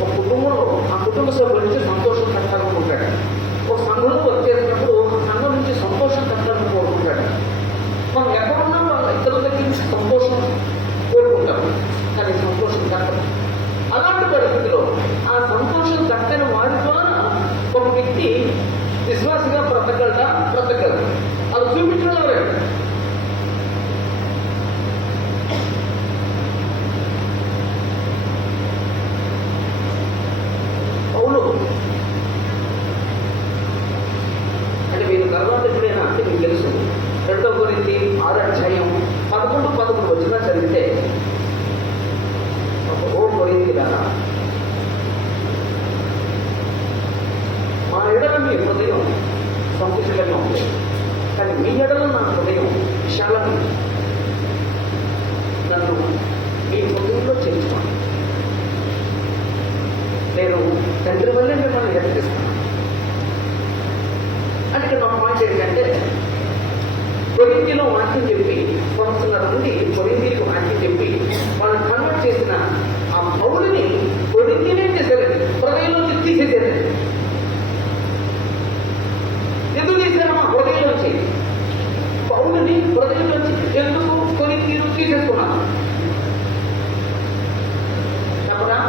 ఒక కుటుంబంలో ఆ కుటుంబ సభ్యుల నుంచి సంతోషం దక్కాలనుకుంటాడు. ఒక సంఘంలో వర్క్ చేసినప్పుడు ఒక సంఘం నుంచి సంతోషం దక్కాలని కోరుకుంటాడు. మనం ఎక్కడున్నా వాళ్ళ ఇతరుల దగ్గర నుంచి సంతోషం కోరుకుంటాం, కానీ సంతోషం దక్కదు. అలాంటి పరిస్థితిలో ఆ సంతోషం దక్కని వారి ద్వారా ఒక వ్యక్తి విశ్వాసంగా బ్రతకగలడు. అది చూపించడం ఎవరండి? కదా, మా ఎడల మీ హృదయం సంకుచితంగా ఉంది, కానీ మీ ఎడల నా హృదయం విశాలంగా ఉంది. నన్ను మీ హృదయంలో చేర్చుకోండి. నేను తండ్రి వల్లే మిమ్మల్ని హెచ్చరిస్తున్నాను. అంటే ఇక్కడ నా పాయింట్ ఏంటంటే, కొరింథీలో వాక్యం చెప్పి సంవత్సరాల నుండి కొరింథీలకు వాక్యం చెప్పి వాళ్ళని కన్వర్ట్ చేసిన ఆ పౌలుని కొరింథీనే చేశారండి, హృదయంలోంచి తీసేసారండి. ఎందుకు తీశారు? మా హృదయంలోంచి పౌలుని హృదయంలోంచి ఎందుకు కొరింథీలు తీసేసుకున్నారు చెప్పరా?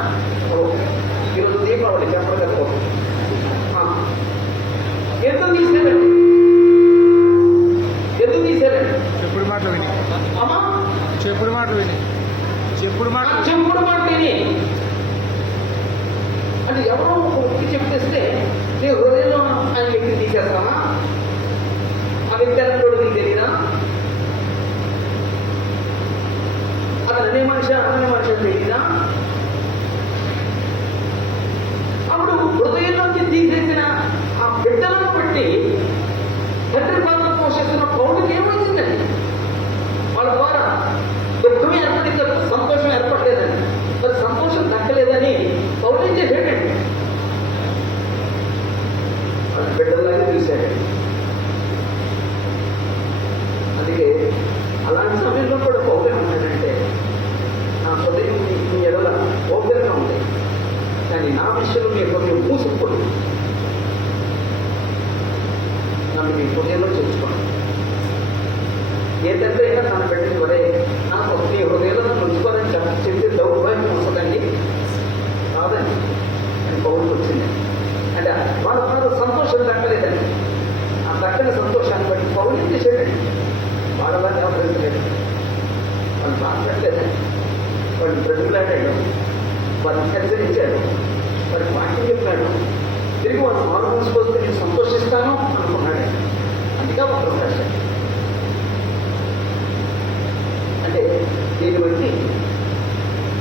ఈరోజు దీపావళి చెప్పకపోతే ఎందుకు తీసారండి? ఎందుకు తీసారండి? చెప్పుడు మాట విని అమ్మా చెప్పుడు మాట విని చెప్పుడు మాట చెప్పుడు మాట విని అంటే ఎవరో ఒక వ్యక్తి చెప్పేస్తే నేను హృదయంలో ఆయన వ్యక్తిని తీసేస్తానా? ఆ వ్యక్తి అన్నప్పుడు నీకు తెలియదా? అతను అనే మనిషి తెలియదా? అప్పుడు హృదయంలోంచి తీసేసిన ఆ బిడ్డలను బట్టి తండ్రి పాత్ర పోషిస్తున్న పౌరుడికి ఏమవుతుందండి? వాళ్ళ ద్వారా దుఃఖమే ఏర్పడింది, సంతోషం ఏర్పడలేదని, మరి సంతోషం దక్కలేదని పౌరుడు ఏం చేశాడండి? వాళ్ళ బిడ్డలాగే చూశాడండి. అందుకే అలాంటి సమయంలో కూడా పౌరులు ఉంటాడంటే, నా హృదయం మీ ఎడల ఓపెన్గా ఉంది, కానీ నా విషయంలో మీ హృదయం మూసుకుపోయి నన్ను మీ హృదయంలో చేర్చుకోండి. ఏ తండ్రి అయినా తన బిడ్డని వరే నాకు మీ హృదయంలో నన్ను ఉంచుకోవాలని చెప్తే దౌర్భాగ్యం వస్తుందండి, కాదండి అని పౌరులకు వచ్చింది. అంటే వాళ్ళ సంతోషం దక్కలేదండి. ఆ దక్కని సంతోషాన్ని బట్టి పౌరులు ఏం చేసేదండి? వాళ్ళని వ్యవహరించలేదు, వాళ్ళు మాట్లాడలేదండి, వాళ్ళు బ్రతుకులాడాడు, వాళ్ళని హెచ్చరించాడు, వారికి వాక్యం చెప్పాడు, తిరిగి వాళ్ళు మార్పుకొస్తే నేను సంతోషిస్తాను అనుకున్నాడు. అందుకే ఒక ప్రకాశం. అంటే దీన్ని బట్టి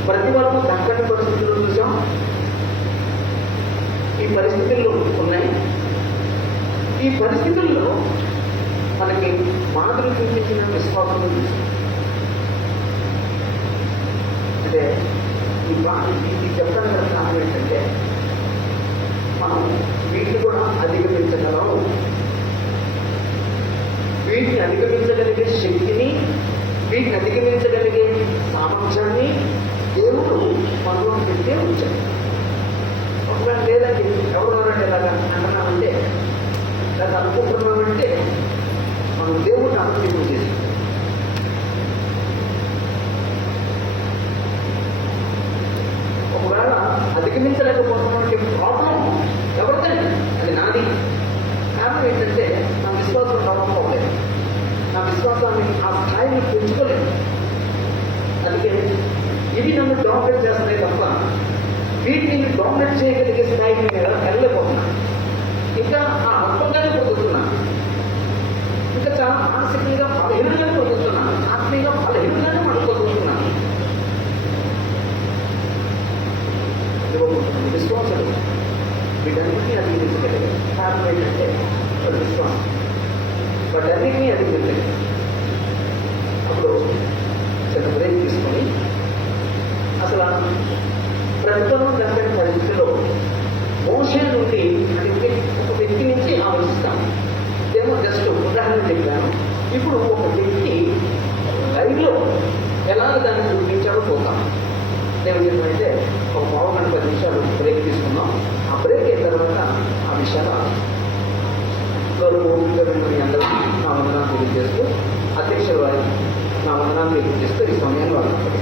ప్రతి వరకు దక్కని పరిస్థితులు చూసాం, ఈ పరిస్థితుల్లో ఉన్నాయి. ఈ పరిస్థితుల్లో మనకి మాదిరి చూపించిన విశ్వాసం చూసాం. అంటే ఈ చెప్పడానికి గల కారణం ఏంటంటే, మనం వీటిని కూడా అధిగమించగలం. వీటిని అధిగమించగలిగే శక్తిని, వీటిని అధిగమించగలిగే సామర్థ్యాన్ని దేవుడు మనలో పెట్టే ఉంచాడు. ఒకవేళ లేదండి ఎవరున్నారంటే ఇలాగా అంటున్నామంటే, లేదా అనుకుంటున్నామంటే, మనం దేవుడిని అనుభవం చేసి ఒకవేళ అధిగమించలేకపోతున్నటువంటి ప్రాబ్లం ఎవరిదండి? అది నాది. కారణం ఏంటంటే నా విశ్వాసం నమ్మకపోలేదు, నా విశ్వాసాన్ని ఆ స్థాయిని పెంచుకోలేదు. అందుకే ఇవి నన్ను డామినేట్ చేస్తున్నాయి తప్ప వీటిని డామినేట్ చేయగలిగే స్థాయికి నేను వెళ్ళలేకపోతున్నా. ఇంకా ఆ అల్పంగానే పొందుతున్నా, ఇంకా చాలా మానసికంగా బలహీనంగానే పొందుతున్నాను, ఆత్మీయంగా బలహీనంగానే పడిపోతున్నాను. విశ్వాసాలు వీటన్నిటినీ అధిగమించగలిగారు. కారణం ఏంటంటే వాడు విశ్వాసం, వాటన్నిటినీ అధిగమించగలిగారు. అప్పుడు చిన్న బ్రేక్ తీసుకొని అసలు ప్రతిఫలం దక్కని పరిస్థితిలో మోషే నుండి అంటే ఒక వ్యక్తి నుంచి ఆలోచిస్తాం. ఏమో జస్ట్ ఉదాహరణ చెప్పాను. ఇప్పుడు ఒక వ్యక్తి లైవ్లో ఎలా దాన్ని చూపించాలో చూద్దాం. నేను చెప్పంటే ఒక 10 నిమిషాలు బ్రేక్ తీసుకుందాం. ఆ బ్రేక్ అయిన తర్వాత ఆ విషయాలు మిమ్మల్ని అందరికీ నా వందనాలు తెలియజేస్తూ, అధ్యక్షుల వారి నా వందనాలు తెలియజేస్తూ ఈ సమయాన్ని వాళ్ళు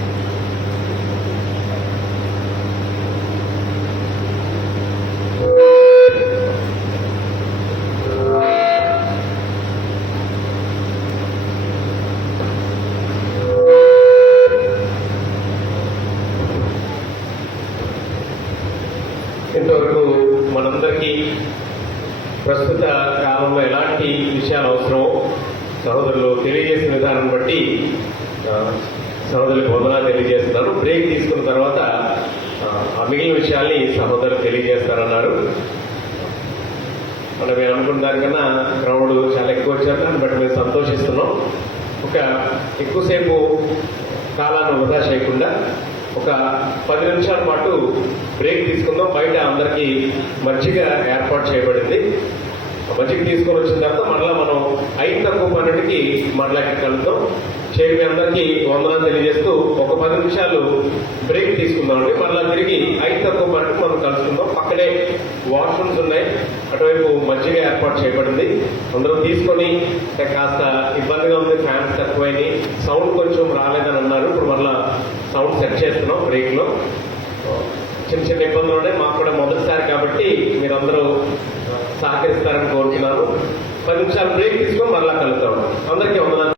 ఇంతవరకు మనందరికీ ప్రస్తుత కాలంలో ఎలాంటి విషయాలు అవసరమో సహోదరులు తెలియజేసిన విధానం బట్టి సహోదరులకు వందనాలు తెలియజేస్తున్నారు. బ్రేక్ తీసుకున్న తర్వాత సహోదరులు తెలియజేస్తారన్నారు. మనం అనుకున్న దానికన్నా క్రౌడ్ చాలా ఎక్కువ వచ్చారు, దాన్ని బట్టి మేము సంతోషిస్తున్నాం. ఒక ఎక్కువసేపు కాలాన్ని వృధా చేయకుండా ఒక 10 నిమిషాల పాటు బ్రేక్ తీసుకుందాం. బయట అందరికీ మజ్జిగ ఏర్పాటు చేయబడింది. మజ్జిగ తీసుకొని వచ్చిన తర్వాత మరలా మనం 5:12కి మరలా ఇక్కడ కలుద్దాం. చేరి మీ అందరికీ వందనాలు తెలియజేస్తూ ఒక 10 నిమిషాలు బ్రేక్ తీసుకుందామండి. మరలా తిరిగి 5:12కి మనం కలుసుకుందాం. పక్కనే వాష్రూమ్స్ ఉన్నాయి, అటువైపు మజ్జిగ ఏర్పాటు చేయబడింది. అందరం తీసుకొని కాస్త ఇబ్బందిగా ఉంది, ఫ్యాన్స్ తక్కువైనాయి, సౌండ్ కొంచెం రాలేదని అన్నారు. ఇప్పుడు మరలా సౌండ్ సెట్ చేస్తున్నాం బ్రేక్ లో. చిన్న చిన్న ఇబ్బందులు ఉన్నాయి, మాకు కూడా మొదటిసారి కాబట్టి మీరందరూ సహకరిస్తారని కోరుతున్నాను. 10 నిమిషాలు బ్రేక్ తీసుకొని మరలా కలుద్దాం. అందరికీ వందనాలు.